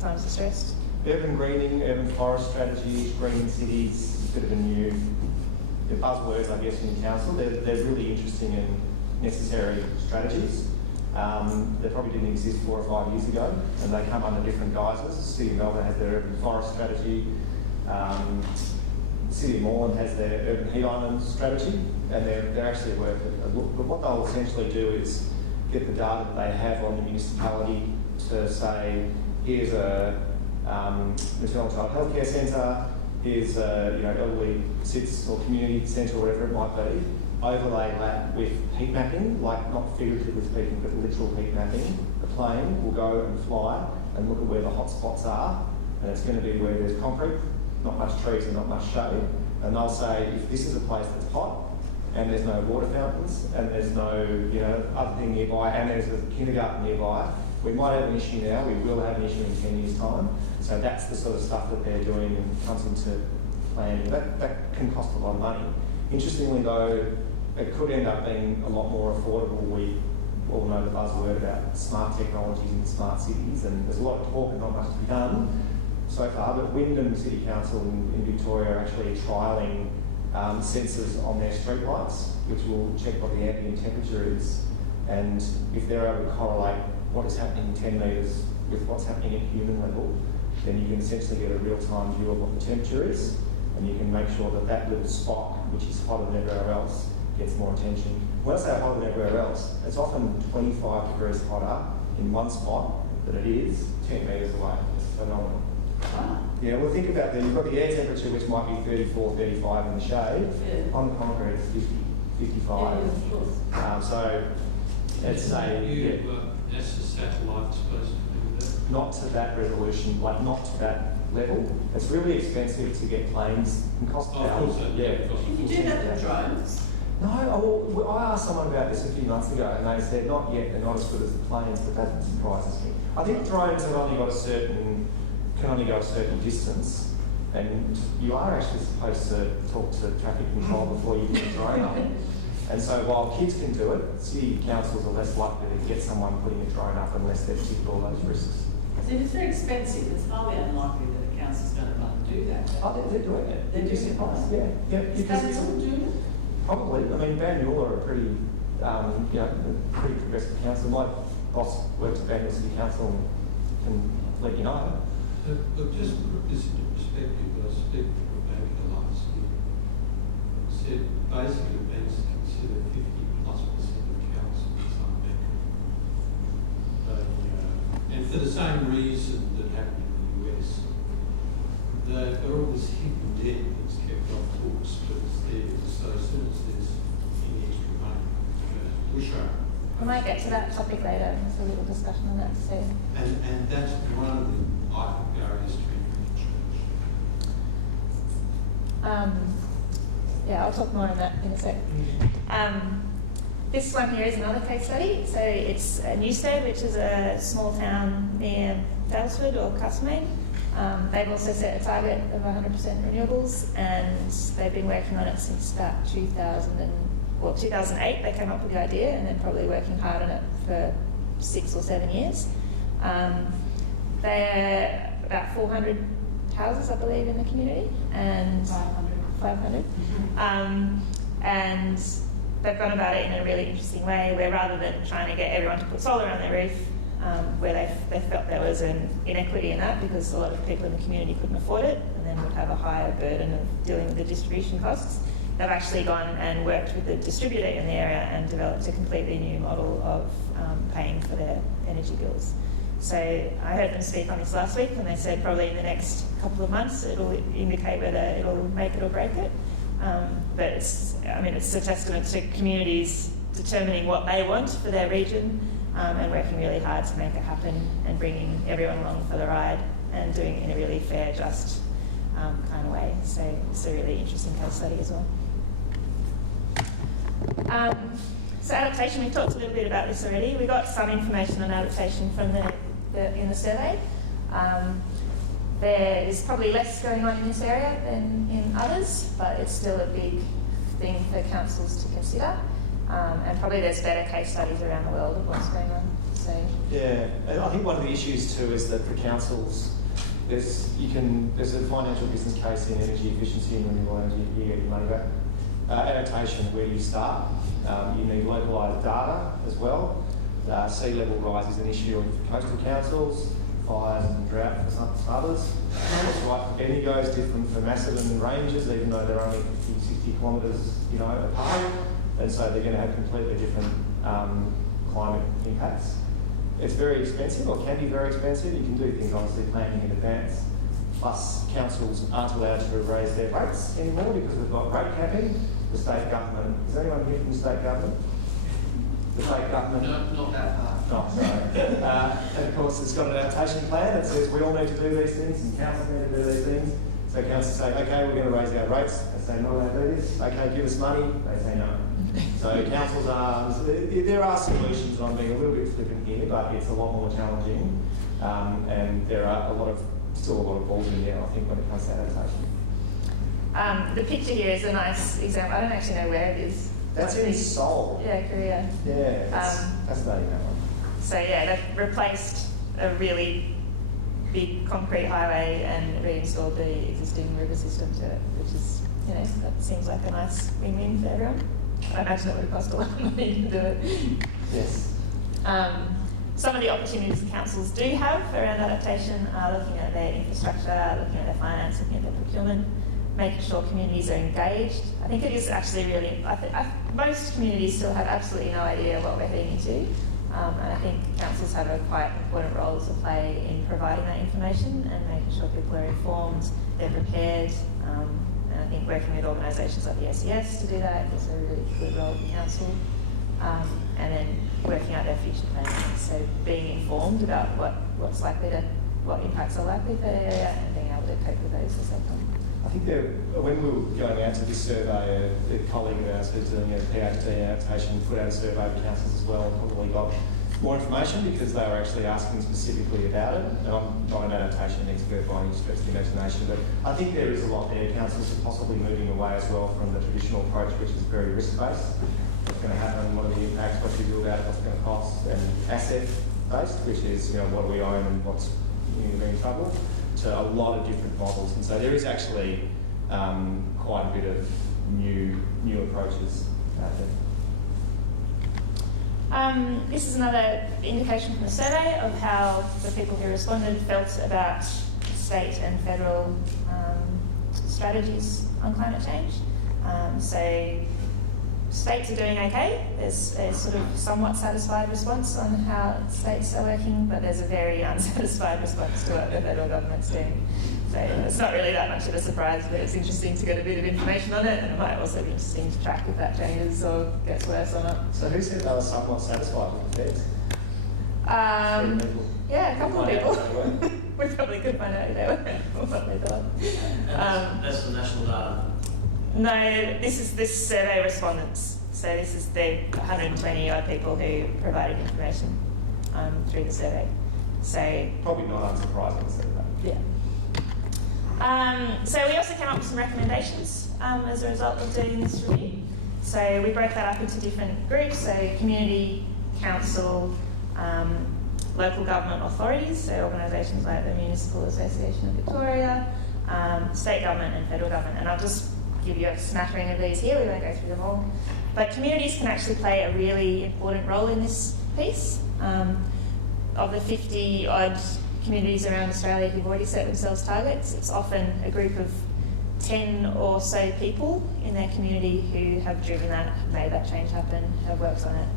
times are stressed. Urban greening, urban forest strategies, green cities, a bit of a new buzzwords, I guess, in council. They're really interesting and necessary strategies. They probably didn't exist 4 or 5 years ago, and they come under different guises. The City of Melbourne has their urban forest strategy. The City of Moreland has their urban heat island strategy, and they're actually worth it. But what they'll essentially do is get the data that they have on the municipality to say, here's a maternal child healthcare centre, here's elderly SITS or community centre, or whatever it might be. Overlay that with heat mapping, like not figuratively speaking, but literal heat mapping. The plane will go and fly and look at where the hot spots are, and it's going to be where there's concrete, not much trees and not much shade. And they'll say, if this is a place that's hot, and there's no water fountains, and there's no other thing nearby, and there's a kindergarten nearby, we might have an issue now, we will have an issue in 10 years' time. So that's the sort of stuff that they're doing and comes into planning. That can cost a lot of money. Interestingly though, it could end up being a lot more affordable. We all know the buzzword about smart technologies and smart cities, and there's a lot of talk and not much to be done so far, but Wyndham City Council in Victoria are actually trialling sensors on their streetlights, which will check what the ambient temperature is, and if they're able to correlate what is happening 10 metres with what's happening at human level, then you can essentially get a real-time view of what the temperature is, and you can make sure that that little spot, which is hotter than everywhere else, gets more attention. When I say hotter than everywhere else, it's often 25 degrees hotter in one spot than it is 10 metres away. It's phenomenal. Yeah, well, think about that. You've got the air temperature, which might be 34, 35 in the shade. Yeah. On the concrete, it's 50, 55. Yeah, so it's a... That's the satellite supposed to do that? Not to that resolution, like not to that level. It's really expensive to get planes. It can cost thousands. Can you do that with drones? No, well, I asked someone about this a few months ago, and they said not yet. They're not as good as the planes, but that surprises me. I think drones have only got can only go a certain distance, and you are actually supposed to talk to traffic control before you get a drone up. And so while kids can do it, city councils are less likely to get someone putting a drone up unless they've ticked all those risks. So if it's very expensive, it's highly unlikely that a council's going to run to do that. Oh, they're doing it. They're doing it. Yeah. Is council doing it? Probably. I mean, Banyula are a pretty, pretty progressive council. My boss works at Banyula City Council and can let you know. But just to put this into perspective, I was speaking to Rebecca last year, basically banks consider 50+% of councils unbankable. And for the same reason that happened in the US, they've got all this hidden debt that's kept off books, but it's there. So as soon as there's any extra money, push up. We might get to that topic later. There's a little discussion on that. So. And that's one of the, I think, barriers to entering the church. Yeah, I'll talk more on that in a sec. This one here is another case study. So it's Newstead, which is a small town near Dalesford or Cuming. They've also set a target of 100% renewables, and they've been working on it since about 2008. They came up with the idea, and then probably working hard on it for 6 or 7 years. They're about 400 houses, I believe, in the community, and 500. And they've gone about it in a really interesting way, where rather than trying to get everyone to put solar on their roof, where they felt there was an inequity in that because a lot of people in the community couldn't afford it and then would have a higher burden of dealing with the distribution costs, they've actually gone and worked with the distributor in the area and developed a completely new model of paying for their energy bills. So I heard them speak on this last week, and they said probably in the next couple of months it'll indicate whether it'll make it or break it. But it's a testament to communities determining what they want for their region and working really hard to make it happen and bringing everyone along for the ride and doing it in a really fair, just kind of way. So it's a really interesting case study as well. So adaptation, we've talked a little bit about this already. We got some information on adaptation from in the survey. There is probably less going on in this area than in others, but it's still a big thing for councils to consider. And probably there's better case studies around the world of what's going on. So yeah, and I think one of the issues too is that for councils, there's a financial business case in energy efficiency and renewable energy. You get your money back. Adaptation, where you start. You need localised data as well. Sea level rise is an issue for coastal councils, fires and drought for some others. What's right for Bendigo is different for Masson and Ranges, even though they're only 50, 60 kilometres, apart. And so they're going to have completely different climate impacts. It's very expensive, or can be very expensive. You can do things obviously planning in advance. Plus, councils aren't allowed to raise their rates anymore because we've got rate capping. The state government, is anyone here from the state government? The state government? No, not that part. No, sorry. And of course, it's got an adaptation plan that says we all need to do these things and councils need to do these things. So councils say, okay, we're going to raise our rates. They say, no, don't do this. Okay, give us money. They say no. So councils there are solutions, and I'm being a little bit flippant here, but it's a lot more challenging. And there are still a lot of balls in there, I think, when it comes to adaptation. The picture here is a nice example. I don't actually know where it is. That's in Seoul. Yeah, Korea. Yeah, that's fascinating, that one. So yeah, they've replaced a really big concrete highway and reinstalled the existing river system to it, which is, that seems like a nice win-win for everyone. I imagine it would have cost a lot of money to do it. Yes. Some of the opportunities councils do have around adaptation are looking at their infrastructure, looking at their finance, looking at their procurement, making sure communities are engaged. I think it is actually really, most communities still have absolutely no idea what we're heading into. And I think councils have a quite important role to play in providing that information and making sure people are informed, they're prepared. And I think working with organisations like the SES to do that is a really good role for council. And then working out their future planning. So being informed about what impacts are likely for the area and being able to cope with those as they come. I think when we were going out to this survey, a colleague of ours who's doing a PhD in adaptation put out a survey of councils as well and probably got more information because they were actually asking specifically about it. And I'm not an adaptation expert by any stretch of the imagination, but I think there is a lot there. Councils are possibly moving away as well from the traditional approach, which is very risk-based. What's going to happen, what are the impacts, what do you do about it, what's going to cost, and asset-based, which is, what do we own and what's in trouble, to a lot of different models. And so there is actually quite a bit of new approaches out there. This is another indication from the survey of how the people who responded felt about state and federal strategies on climate change. So states are doing okay. There's a sort of somewhat satisfied response on how states are working, but there's a very unsatisfied response to what the federal government's doing. So it's not really that much of a surprise, but it's interesting to get a bit of information on it, and it might also be interesting to track if that changes or gets worse or not. So who said they were somewhat satisfied with the feds? Yeah, a couple of people. We probably could find out who they were, what they thought. That's the national data. No, this is this survey respondents. So this is the 120 odd people who provided information through the survey. So Probably not unsurprising, so that. Yeah. So we also came up with some recommendations as a result of doing this review. So we broke that up into different groups. So community, council, local government authorities, so organisations like the Municipal Association of Victoria, state government and federal government. And I'll just give you a smattering of these here, we won't go through them all. But communities can actually play a really important role in this piece. Of the 50 odd communities around Australia who've already set themselves targets, it's often a group of 10 or so people in their community who have driven that, have made that change happen, have worked on it,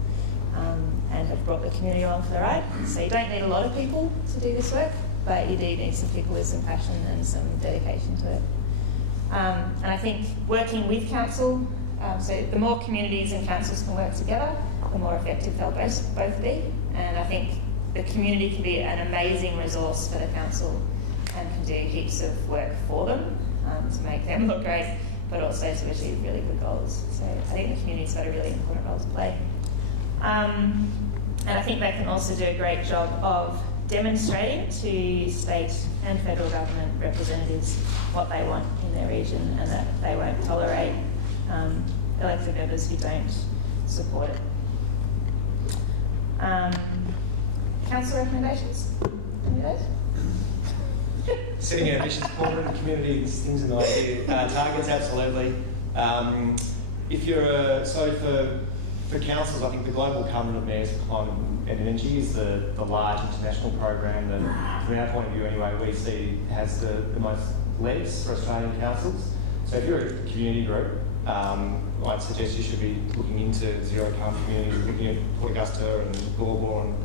and have brought the community along for the ride. So you don't need a lot of people to do this work, but you do need some people with some passion and some dedication to it. And I think working with council, so the more communities and councils can work together, the more effective they'll both be. And I think the community can be an amazing resource for the council and can do heaps of work for them to make them look great, but also to achieve really good goals. So I think the community's got a really important role to play. And I think they can also do a great job of demonstrating to state and federal government representatives what they want in their region and that they won't tolerate elected members who don't support it. Council recommendations? Any of those? Setting ambitious corporate community things in the idea. Targets, absolutely. If you're for councils, I think the Global Covenant of Mayors for Climate and Energy is the large international program that, from our point of view anyway, we see has the most legs for Australian councils. So if you're a community group, I'd suggest you should be looking into zero carbon communities, looking at Port Augusta and Goulburn and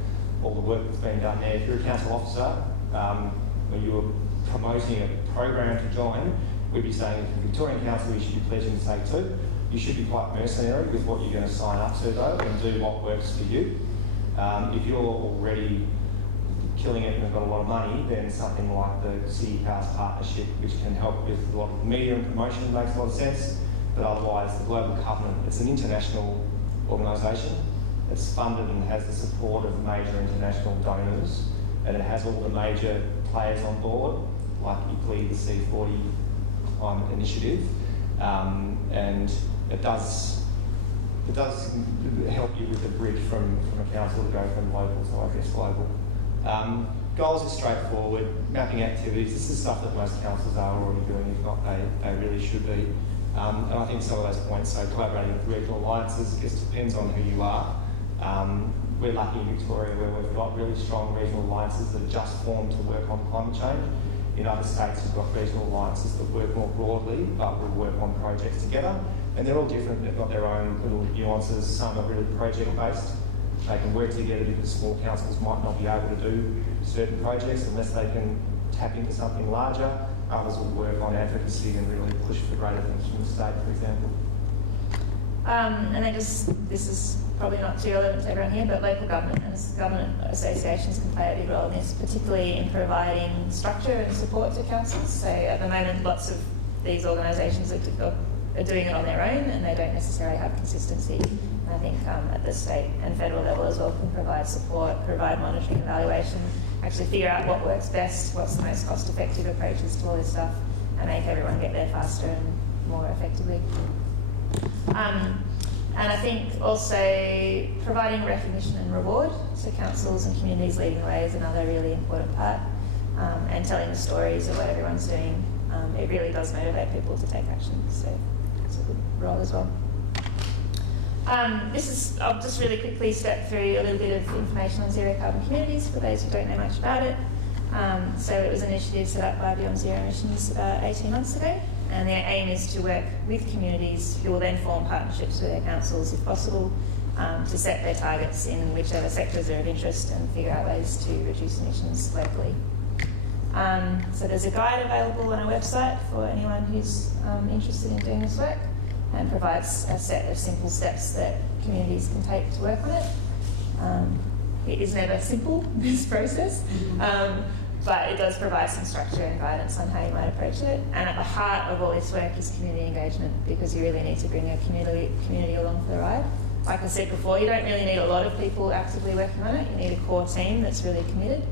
all the work that's been done there. If you're a council officer, when you were promoting a program to join, we'd be saying for the Victorian Council you should be pledging to say too. You should be quite mercenary with what you're going to sign up to though and do what works for you. If you're already killing it and have got a lot of money, then something like the City Cars Partnership, which can help with a lot of the media and promotion, makes a lot of sense. But otherwise, the Global Covenant, it's an international organisation. It's funded and has the support of major international donors, and it has all the major players on board, like ICLEI, the C40 Climate Initiative, and it does help you with the bridge from a council to go from local to, I guess, global. Goals are straightforward, mapping activities. This is stuff that most councils are already doing, if not they really should be. And I think some of those points, so collaborating with regional alliances, it just depends on who you are. We're lucky in Victoria where we've got really strong regional alliances that are just formed to work on climate change. In other states, we've got regional alliances that work more broadly, but will work on projects together. And they're all different, they've got their own little nuances. Some are really project-based. They can work together because small councils might not be able to do certain projects unless they can tap into something larger. Others will work on advocacy and really push for greater things from the state, for example. And then this is probably not too relevant to everyone here, but local government and government associations can play a big role in this, particularly in providing structure and support to councils. So at the moment, lots of these organisations are doing it on their own and they don't necessarily have consistency. And I think at the state and federal level as well can provide support, provide monitoring, evaluation, actually figure out what works best, what's the most cost-effective approaches to all this stuff, and make everyone get there faster and more effectively. And I think also providing recognition and reward, so councils and communities leading the way is another really important part, and telling the stories of what everyone's doing. It really does motivate people to take action, so it's a good role as well. I'll just really quickly step through a little bit of information on zero carbon communities for those who don't know much about it. So it was an initiative set up by Beyond Zero Emissions about 18 months ago, and their aim is to work with communities who will then form partnerships with their councils, if possible, to set their targets in whichever sectors are of interest and figure out ways to reduce emissions locally. So there's a guide available on our website for anyone who's interested in doing this work, and provides a set of simple steps that communities can take to work on it. It is never simple, this process, but it does provide some structure and guidance on how you might approach it. And at the heart of all this work is community engagement, because you really need to bring a community along for the ride. Like I said before, you don't really need a lot of people actively working on it. You need a core team that's really committed,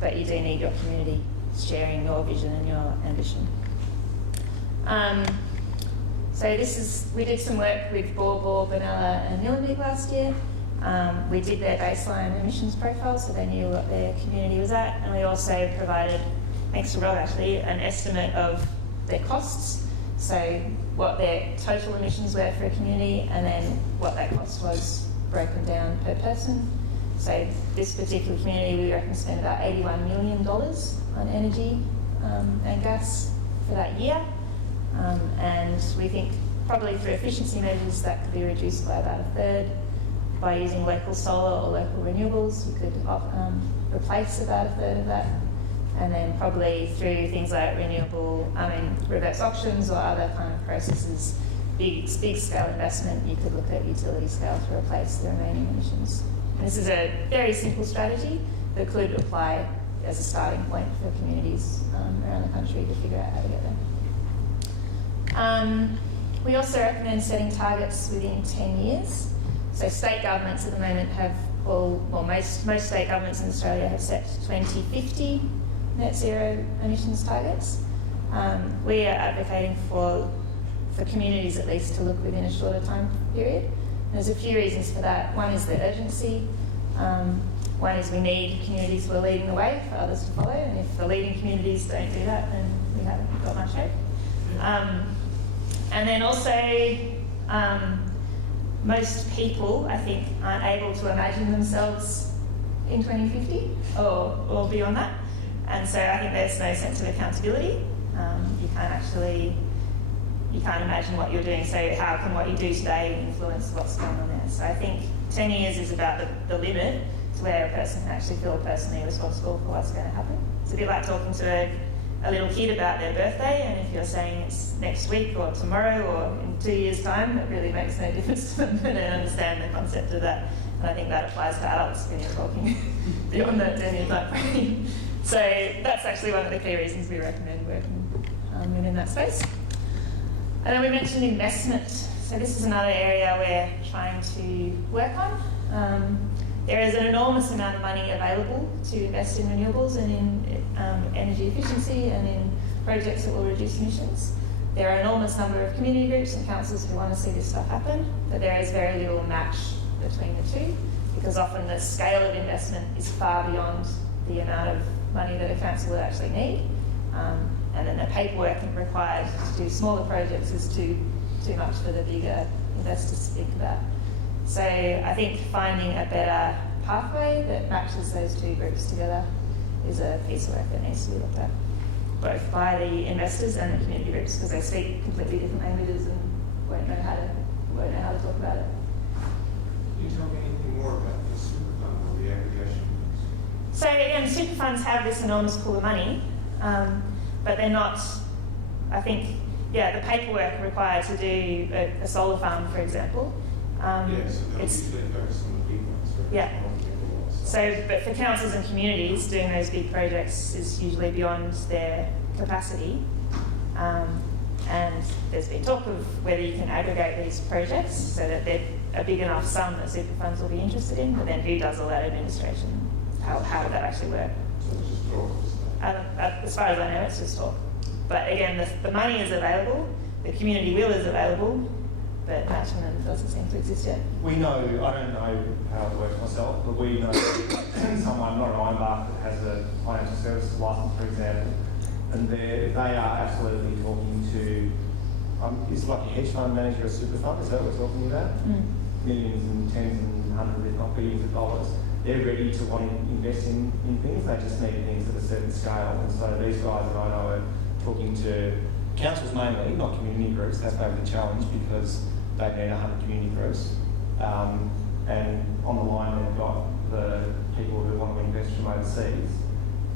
but you do need your community sharing your vision and your ambition. So we did some work with Bor, Benalla and Nillumbik last year. We did their baseline emissions profile, so they knew what their community was at, and we also provided, thanks to Rob actually, an estimate of their costs, so what their total emissions were for a community, and then what that cost was broken down per person. So this particular community, we reckon, spent about $81 million on energy and gas for that year, and we think probably through efficiency measures that could be reduced by about a third. By using local solar or local renewables, you could replace about a third of that, and then probably through things like reverse auctions or other kind of processes, big scale investment, you could look at utility scale to replace the remaining emissions. And this is a very simple strategy that could apply as a starting point for communities around the country to figure out how to get there. We also recommend setting targets within 10 years. So state governments at the moment most state governments in Australia have set 2050 net zero emissions targets. We are advocating for communities at least to look within a shorter time period. And there's a few reasons for that. One is the urgency. One is we need communities who are leading the way for others to follow, and if the leading communities don't do that, then we haven't got much hope. And then also, most people, I think, aren't able to imagine themselves in 2050 or beyond that. And so I think there's no sense of accountability. You can't imagine what you're doing, so how can what you do today influence what's going on there? So I think 10 years is about the limit to where a person can actually feel personally responsible for what's going to happen. It's a bit like talking to a little kid about their birthday, and if you're saying it's next week or tomorrow or in 2 years' time, it really makes no difference to them. They don't understand the concept of that. And I think that applies to adults when you're talking beyond that 10-year time frame. So that's actually one of the key reasons we recommend working within that space. And then we mentioned investment. So this is another area we're trying to work on. There is an enormous amount of money available to invest in renewables and in energy efficiency and in projects that will reduce emissions. There are an enormous number of community groups and councils who want to see this stuff happen, but there is very little match between the two, because often the scale of investment is far beyond the amount of money that a council would actually need. And then the paperwork required to do smaller projects is too much for the bigger investors to think about. So I think finding a better pathway that matches those two groups together is a piece of work that needs to be looked at, both by the investors and the community groups, because they speak completely different languages and won't know how to talk about it. Can you tell me anything more about the super fund or the aggregation? So again, super funds have this enormous pool of money, but they're not, I think, the paperwork required to do a solar farm, for example. Yes, it's usually focused on the big ones. Yeah. So, but for councils and communities, doing those big projects is usually beyond their capacity. And there's been talk of whether you can aggregate these projects so that they're a big enough sum that super funds will be interested in, but then who does all that administration? How would that actually work? So it's just talk. As far as I know, it's just talk. But again, the money is available, the community will is available, but matching doesn't seem to exist yet. We know, I don't know how it works myself, but we know someone, not an Ironbark, that has a financial services license, for example, and they are absolutely talking to, it's like a hedge fund manager, a super fund, is that what we're talking about? Millions and tens and hundreds, if not billions of dollars. They're ready to want to invest in things, they just need things at a certain scale. And so these guys that I know are talking to councils mainly, not community groups. That's maybe the challenge because they need 100 community groups. And on the line they've got the people who want to invest from overseas,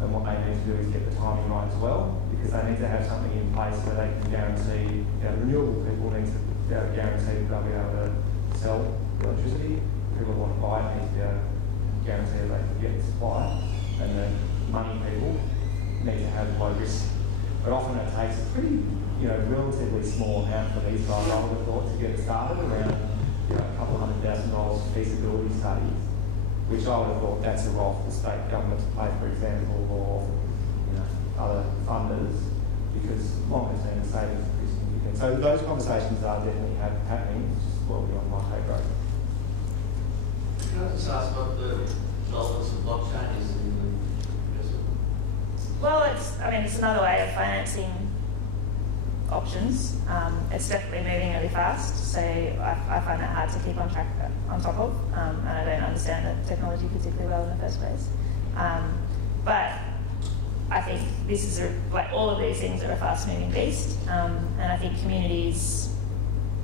and what they need to do is get the timing right as well, because they need to have something in place where they can guarantee, renewable people need to be able to guarantee that they'll be able to sell electricity. People who want to buy it need to be able to guarantee that they can get the supply, and the money people need to have low risk. But often it takes a pretty, relatively small amount for these guys, I would have thought, to get started, around a couple of $100,000 feasibility studies, which I would have thought that's a role for the state government to play, for example, or other funders, because longer term savings are pretty significant. So those conversations are definitely happening. It's just well beyond my pay grade. Can I just ask what the relevance of blockchain is in the investment? Well, it's another way of financing options. It's definitely moving really fast, so I find that hard to keep on top of, and I don't understand the technology particularly well in the first place. But I think this is all of these things are a fast-moving beast, and I think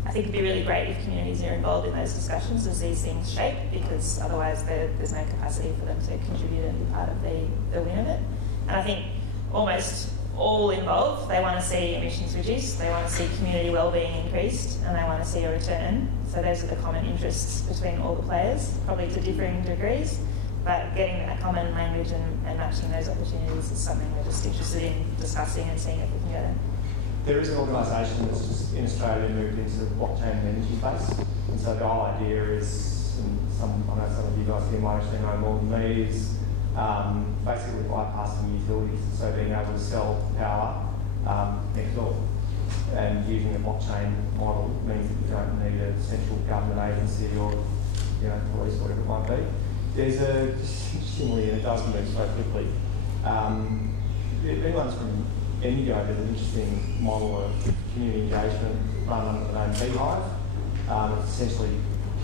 it'd be really great if communities are involved in those discussions as these things shape, because otherwise there's no capacity for them to contribute and be part of the win of it. And I think almost all involved, they want to see emissions reduced, they want to see community wellbeing increased, and they want to see a return. So those are the common interests between all the players, probably to differing degrees, but getting that common language and matching those opportunities is something we're just interested in discussing and seeing if we can get in. There is an organisation that's just in Australia moved into the blockchain and energy space, and so the whole idea is, I know some of you guys here might actually know more than me, is basically bypassing utilities, so being able to sell power next door. And using a blockchain model means that you don't need a central government agency or police, whatever it might be. There's interestingly, and it does move so quickly, if anyone's from Indigo, there's an interesting model of community engagement run under the name Beehive. It's essentially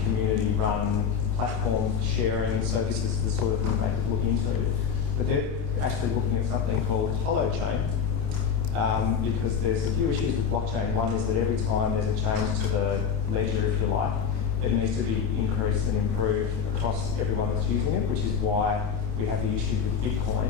community-run platform sharing, so this is the sort of thing they could look into. But they're actually looking at something called holochain, because there's a few issues with blockchain. One is that every time there's a change to the ledger, if you like, it needs to be increased and improved across everyone that's using it, which is why we have the issue with Bitcoin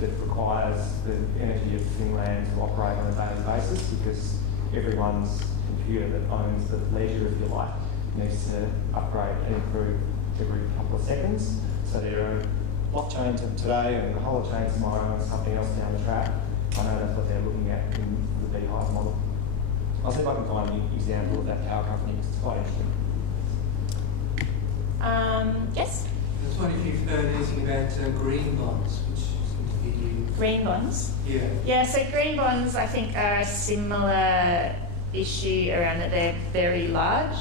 that requires the energy of Finland to operate on a daily basis, because everyone's computer that owns the ledger, if you like, needs to upgrade and improve every couple of seconds. So there are blockchains today and a holochain tomorrow and something else down the track. I know that's what they're looking at in the Beehive model. I'll see if I can find an example of that power company, because it's quite interesting. Yes? I was wondering if you've heard anything about green bonds, which seem to be new. Green bonds? Yeah. Yeah, so green bonds I think are a similar issue around that they're very large.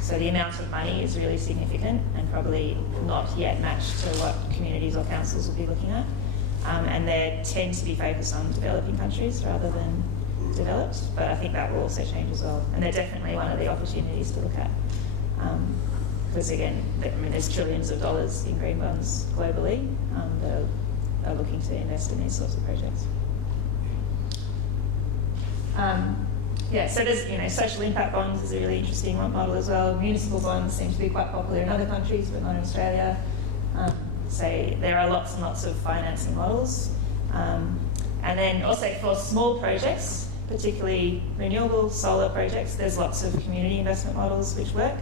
So the amount of money is really significant and probably not yet matched to what communities or councils will be looking at. And they tend to be focused on developing countries rather than developed, but I think that will also change as well. And they're definitely one of the opportunities to look at. Because again, there's trillions of dollars in green bonds globally that are looking to invest in these sorts of projects. So there's, social impact bonds is a really interesting model as well. Municipal bonds seem to be quite popular in other countries, but not in Australia. So there are lots and lots of financing models. And then also for small projects, particularly renewable solar projects, there's lots of community investment models which work.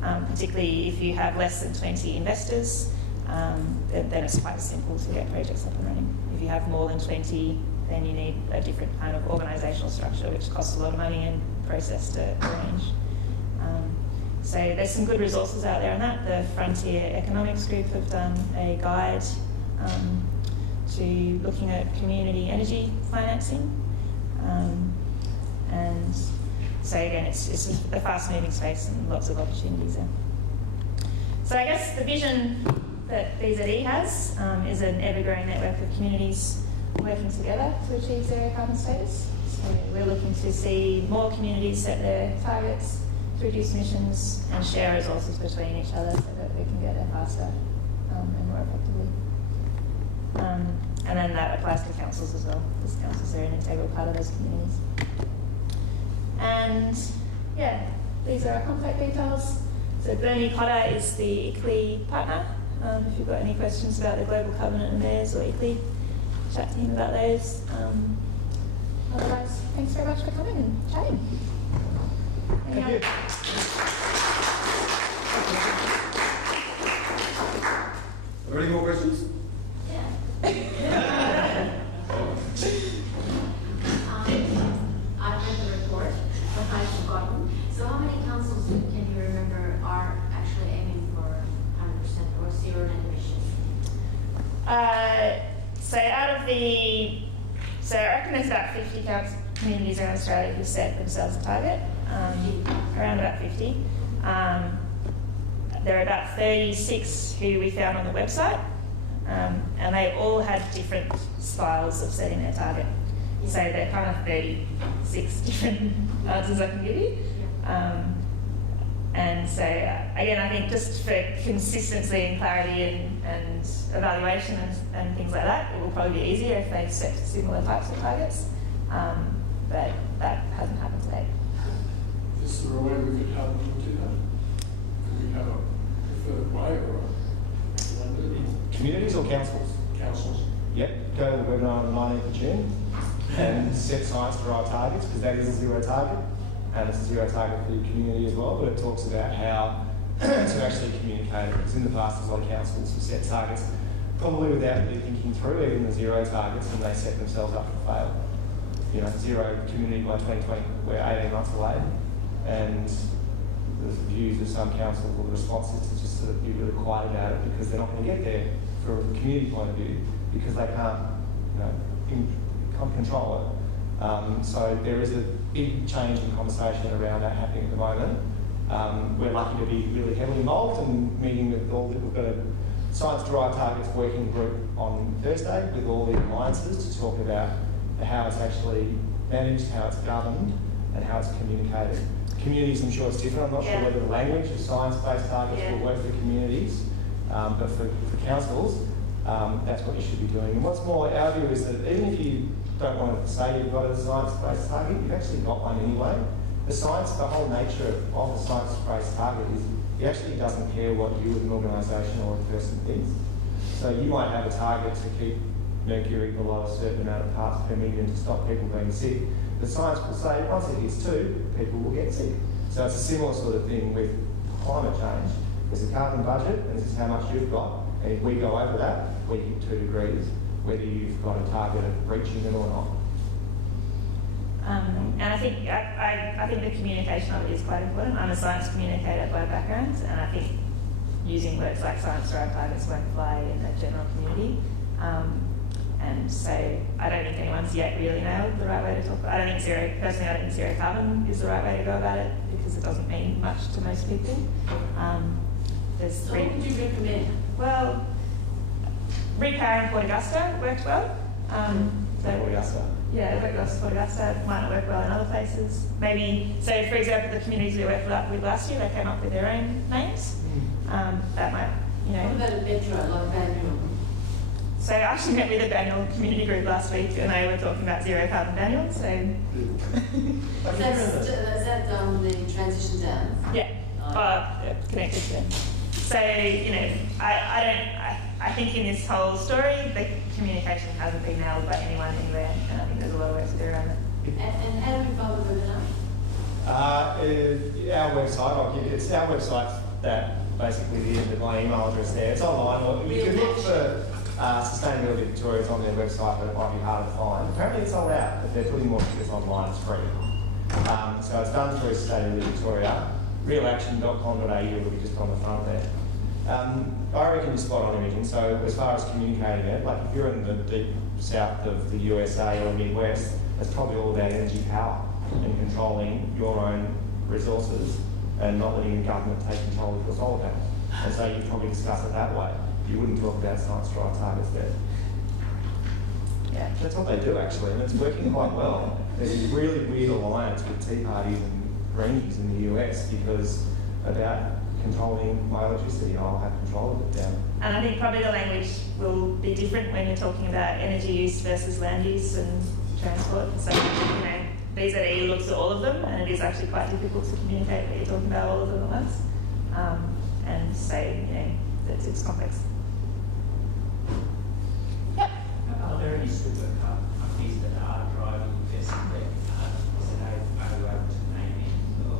Particularly if you have less than 20 investors, then it's quite simple to get projects up and running. If you have more than 20, then you need a different kind of organisational structure, which costs a lot of money and process to arrange. So there's some good resources out there on that. The Frontier Economics Group have done a guide to looking at community energy financing. And so again, it's a fast-moving space and lots of opportunities there. So I guess the vision that VZE has is an ever-growing network of communities working together to achieve zero carbon status. So we're looking to see more communities set their targets, to reduce emissions and share resources between each other so that we can get there faster and more effectively. And then that applies to councils as well, because councils are an integral part of those communities. And yeah, these are our contact details. So Bernie Cotter is the ICLEI partner. If you've got any questions about the Global Covenant and theirs or ICLEI, chat to him about those. Otherwise, thanks very much for coming and chatting. Thank you. Are there any more questions? I've read the report, but I've forgotten. So how many councils can you remember are actually aiming for 100% or zero net emissions? So I reckon there's about 50 communities around Australia who set themselves a target, around about 50. There are about 36 who we found on the website, and they all had different styles of setting their target. So they're kind of 36 different answers I can give you. And so, again, I think just for consistency and clarity and evaluation and things like that, it will probably be easier if they set similar types of targets. But that hasn't happened today. Is there a way we could help them do that? Could we have a preferred way or a Communities or councils? councils? Yep, go to the webinar on the 19th of June and set science-derived targets, because that is a zero target, and it's a zero target for your community as well, but it talks about how to actually communicate it, because in the past there's a lot of councils who set targets probably without really thinking through even the zero targets, and they set themselves up to fail. You know, zero community by 2020, we're 18 months away, and the views of some councils or the responses to just sort of be really quiet about it because they're not going to get there from a community point of view, because they can't, you know, can't control it. So there is a big change in conversation around that happening at the moment. We're lucky to be really heavily involved and meeting with all the, we've got a science-derived targets working group on Thursday with all the alliances to talk about how it's actually managed, how it's governed, and how it's communicated. Communities, I'm sure it's different. I'm not sure whether the language of science-based targets will work for communities, but for councils, that's what you should be doing. And what's more, our view is that even if you don't want to say you've got a science-based target, you've actually got one anyway. The science, the whole nature of the science-based target is it actually doesn't care what you as an organisation or a person thinks. So you might have a target to keep mercury below a certain amount of parts per million to stop people being sick. The science will say once it hits 2, people will get sick. So it's a similar sort of thing with climate change. There's a carbon budget, and this is how much you've got. And if we go over that, we hit 2 degrees, whether you've got a target of reaching it or not. And I think the communication of it is quite important. I'm a science communicator by background, and I think using words like science-derived targets won't fly in the general community. And so I don't think anyone's yet really nailed the right way to talk about it. I don't think zero carbon is the right way to go about it, because it doesn't mean much to most people. So what would you recommend? Well, repower in Port Augusta worked well. Port Augusta? Yeah, it worked well in Port Augusta. It might not work well in other places. Maybe, so for example, the communities we worked with last year, they came up with their own names. That might, you know. What about a metro, like Daniel? So I actually met with a Daniel community group last week, and they were talking about zero carbon Daniel. So Is that the transition down? Yeah, connected to them. So you know, I think in this whole story, the communication hasn't been nailed by anyone anywhere, and I think there's a lot of work to do around it. And how do we follow the webinar? Our website, it's our website that basically the end of my email address there. It's online. You can look for Sustainability Victoria is on their website, but it might be hard to find. Apparently it's sold out, but they're putting more figures online. It's free. So it's done through Sustainability Victoria. Realaction.com.au will be just on the front there. I reckon you're spot on, Imogen. So as far as communicating it, like if you're in the deep south of the USA or Midwest, it's probably all about energy power and controlling your own resources and not letting the government take control of your solar panels. And so you'd probably discuss it that way. You wouldn't talk about science-derived targets there. Yeah. That's what they do actually, and it's working quite well. There's a really weird alliance with Tea Parties and Greenies in the US because about controlling my electricity. I'll have control of it down. And I think probably the language will be different when you're talking about energy use versus land use and transport. So, VZE looks at all of them, and it is actually quite difficult to communicate that you're talking about all of them at once, and say, that it's complex. Yep. Are there any super companies that are driving investment that are able to name in? Or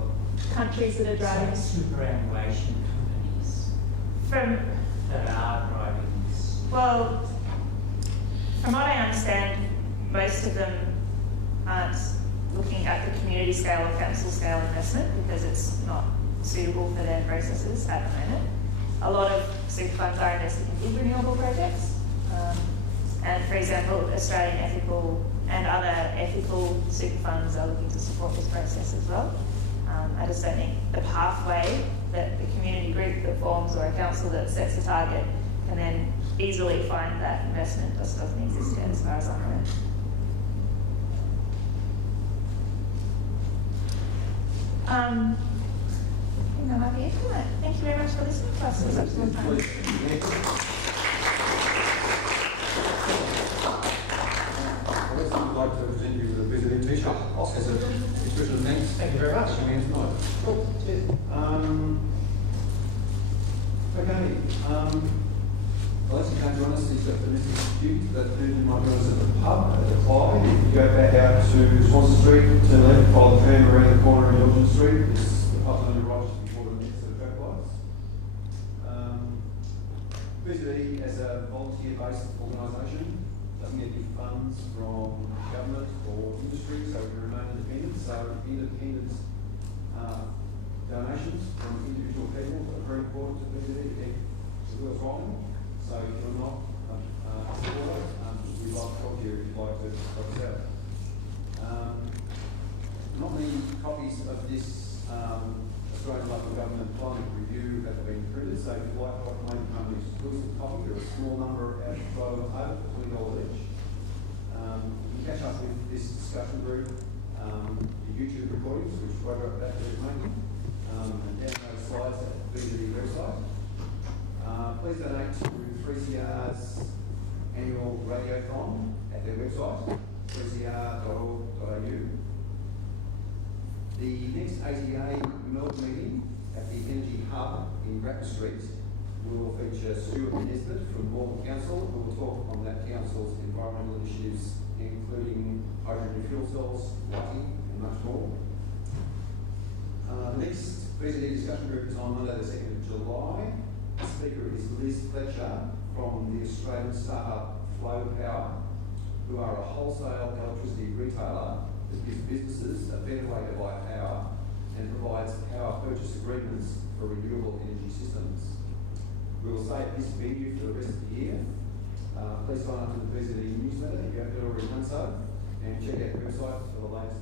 Countries that are driving? Superannuation companies that are driving this? Well, from what I understand, most of them aren't looking at the community scale or council scale investment because it's not suitable for their processes at the moment. A lot of super funds are investing in big renewable projects. And for example, Australian Ethical and other ethical super funds are looking to support this process as well. I just don't think the pathway that the community group that forms or a council that sets a target can then easily find that investment just doesn't exist yet as far as I'm aware. I think that might be it for that. Thank you very much for listening to us. It was absolutely fun. I'd like to present you with a visiting t-shirt as a expression of thanks. Thank you very much. Cool. Cheers. Okay. Alexi can't join us. He's got the business dispute that Imogen might join us at the pub at the Clyde. If you go back out to Swanston Street, turn left, follow the tram around the corner of Imogen Street. The pub's only right just before the next set of traffic lights. VZE as a volunteer-based organisation doesn't get any funds from government or industry, so we can remain independent. So independent donations from individual people are very important to VZE to keep the wheels rolling. So if you're not a supporter, we'd like to talk to you if you'd like to help us out. Not many copies of this Australian Local Government Climate Review have been printed, so if you'd like to make companies exclusive copy, there are a small number at the bottom of the $20 each. You can catch up with this discussion group, the YouTube recordings, which program that is making, and download slides at the VZE website. Please donate to 3CR's annual radiothon at their website, 3cr.org.au. The next ATA Melbourne meeting at the Energy Hub in Grattan Street will feature Stuart Nesbitt from Melbourne Council, who will talk on that council's environmental initiatives, including hydrogen fuel cells, lighting, and much more. The next VZE discussion group is on Monday the 2nd of July. The speaker is Liz Fletcher from the Australian startup Flow Power, who are a wholesale electricity retailer that gives businesses a better way to buy power and provides power purchase agreements for renewable energy systems. We will stay at this venue for the rest of the year. Please sign up to the VZE newsletter if you haven't already done so, and check out the website for the latest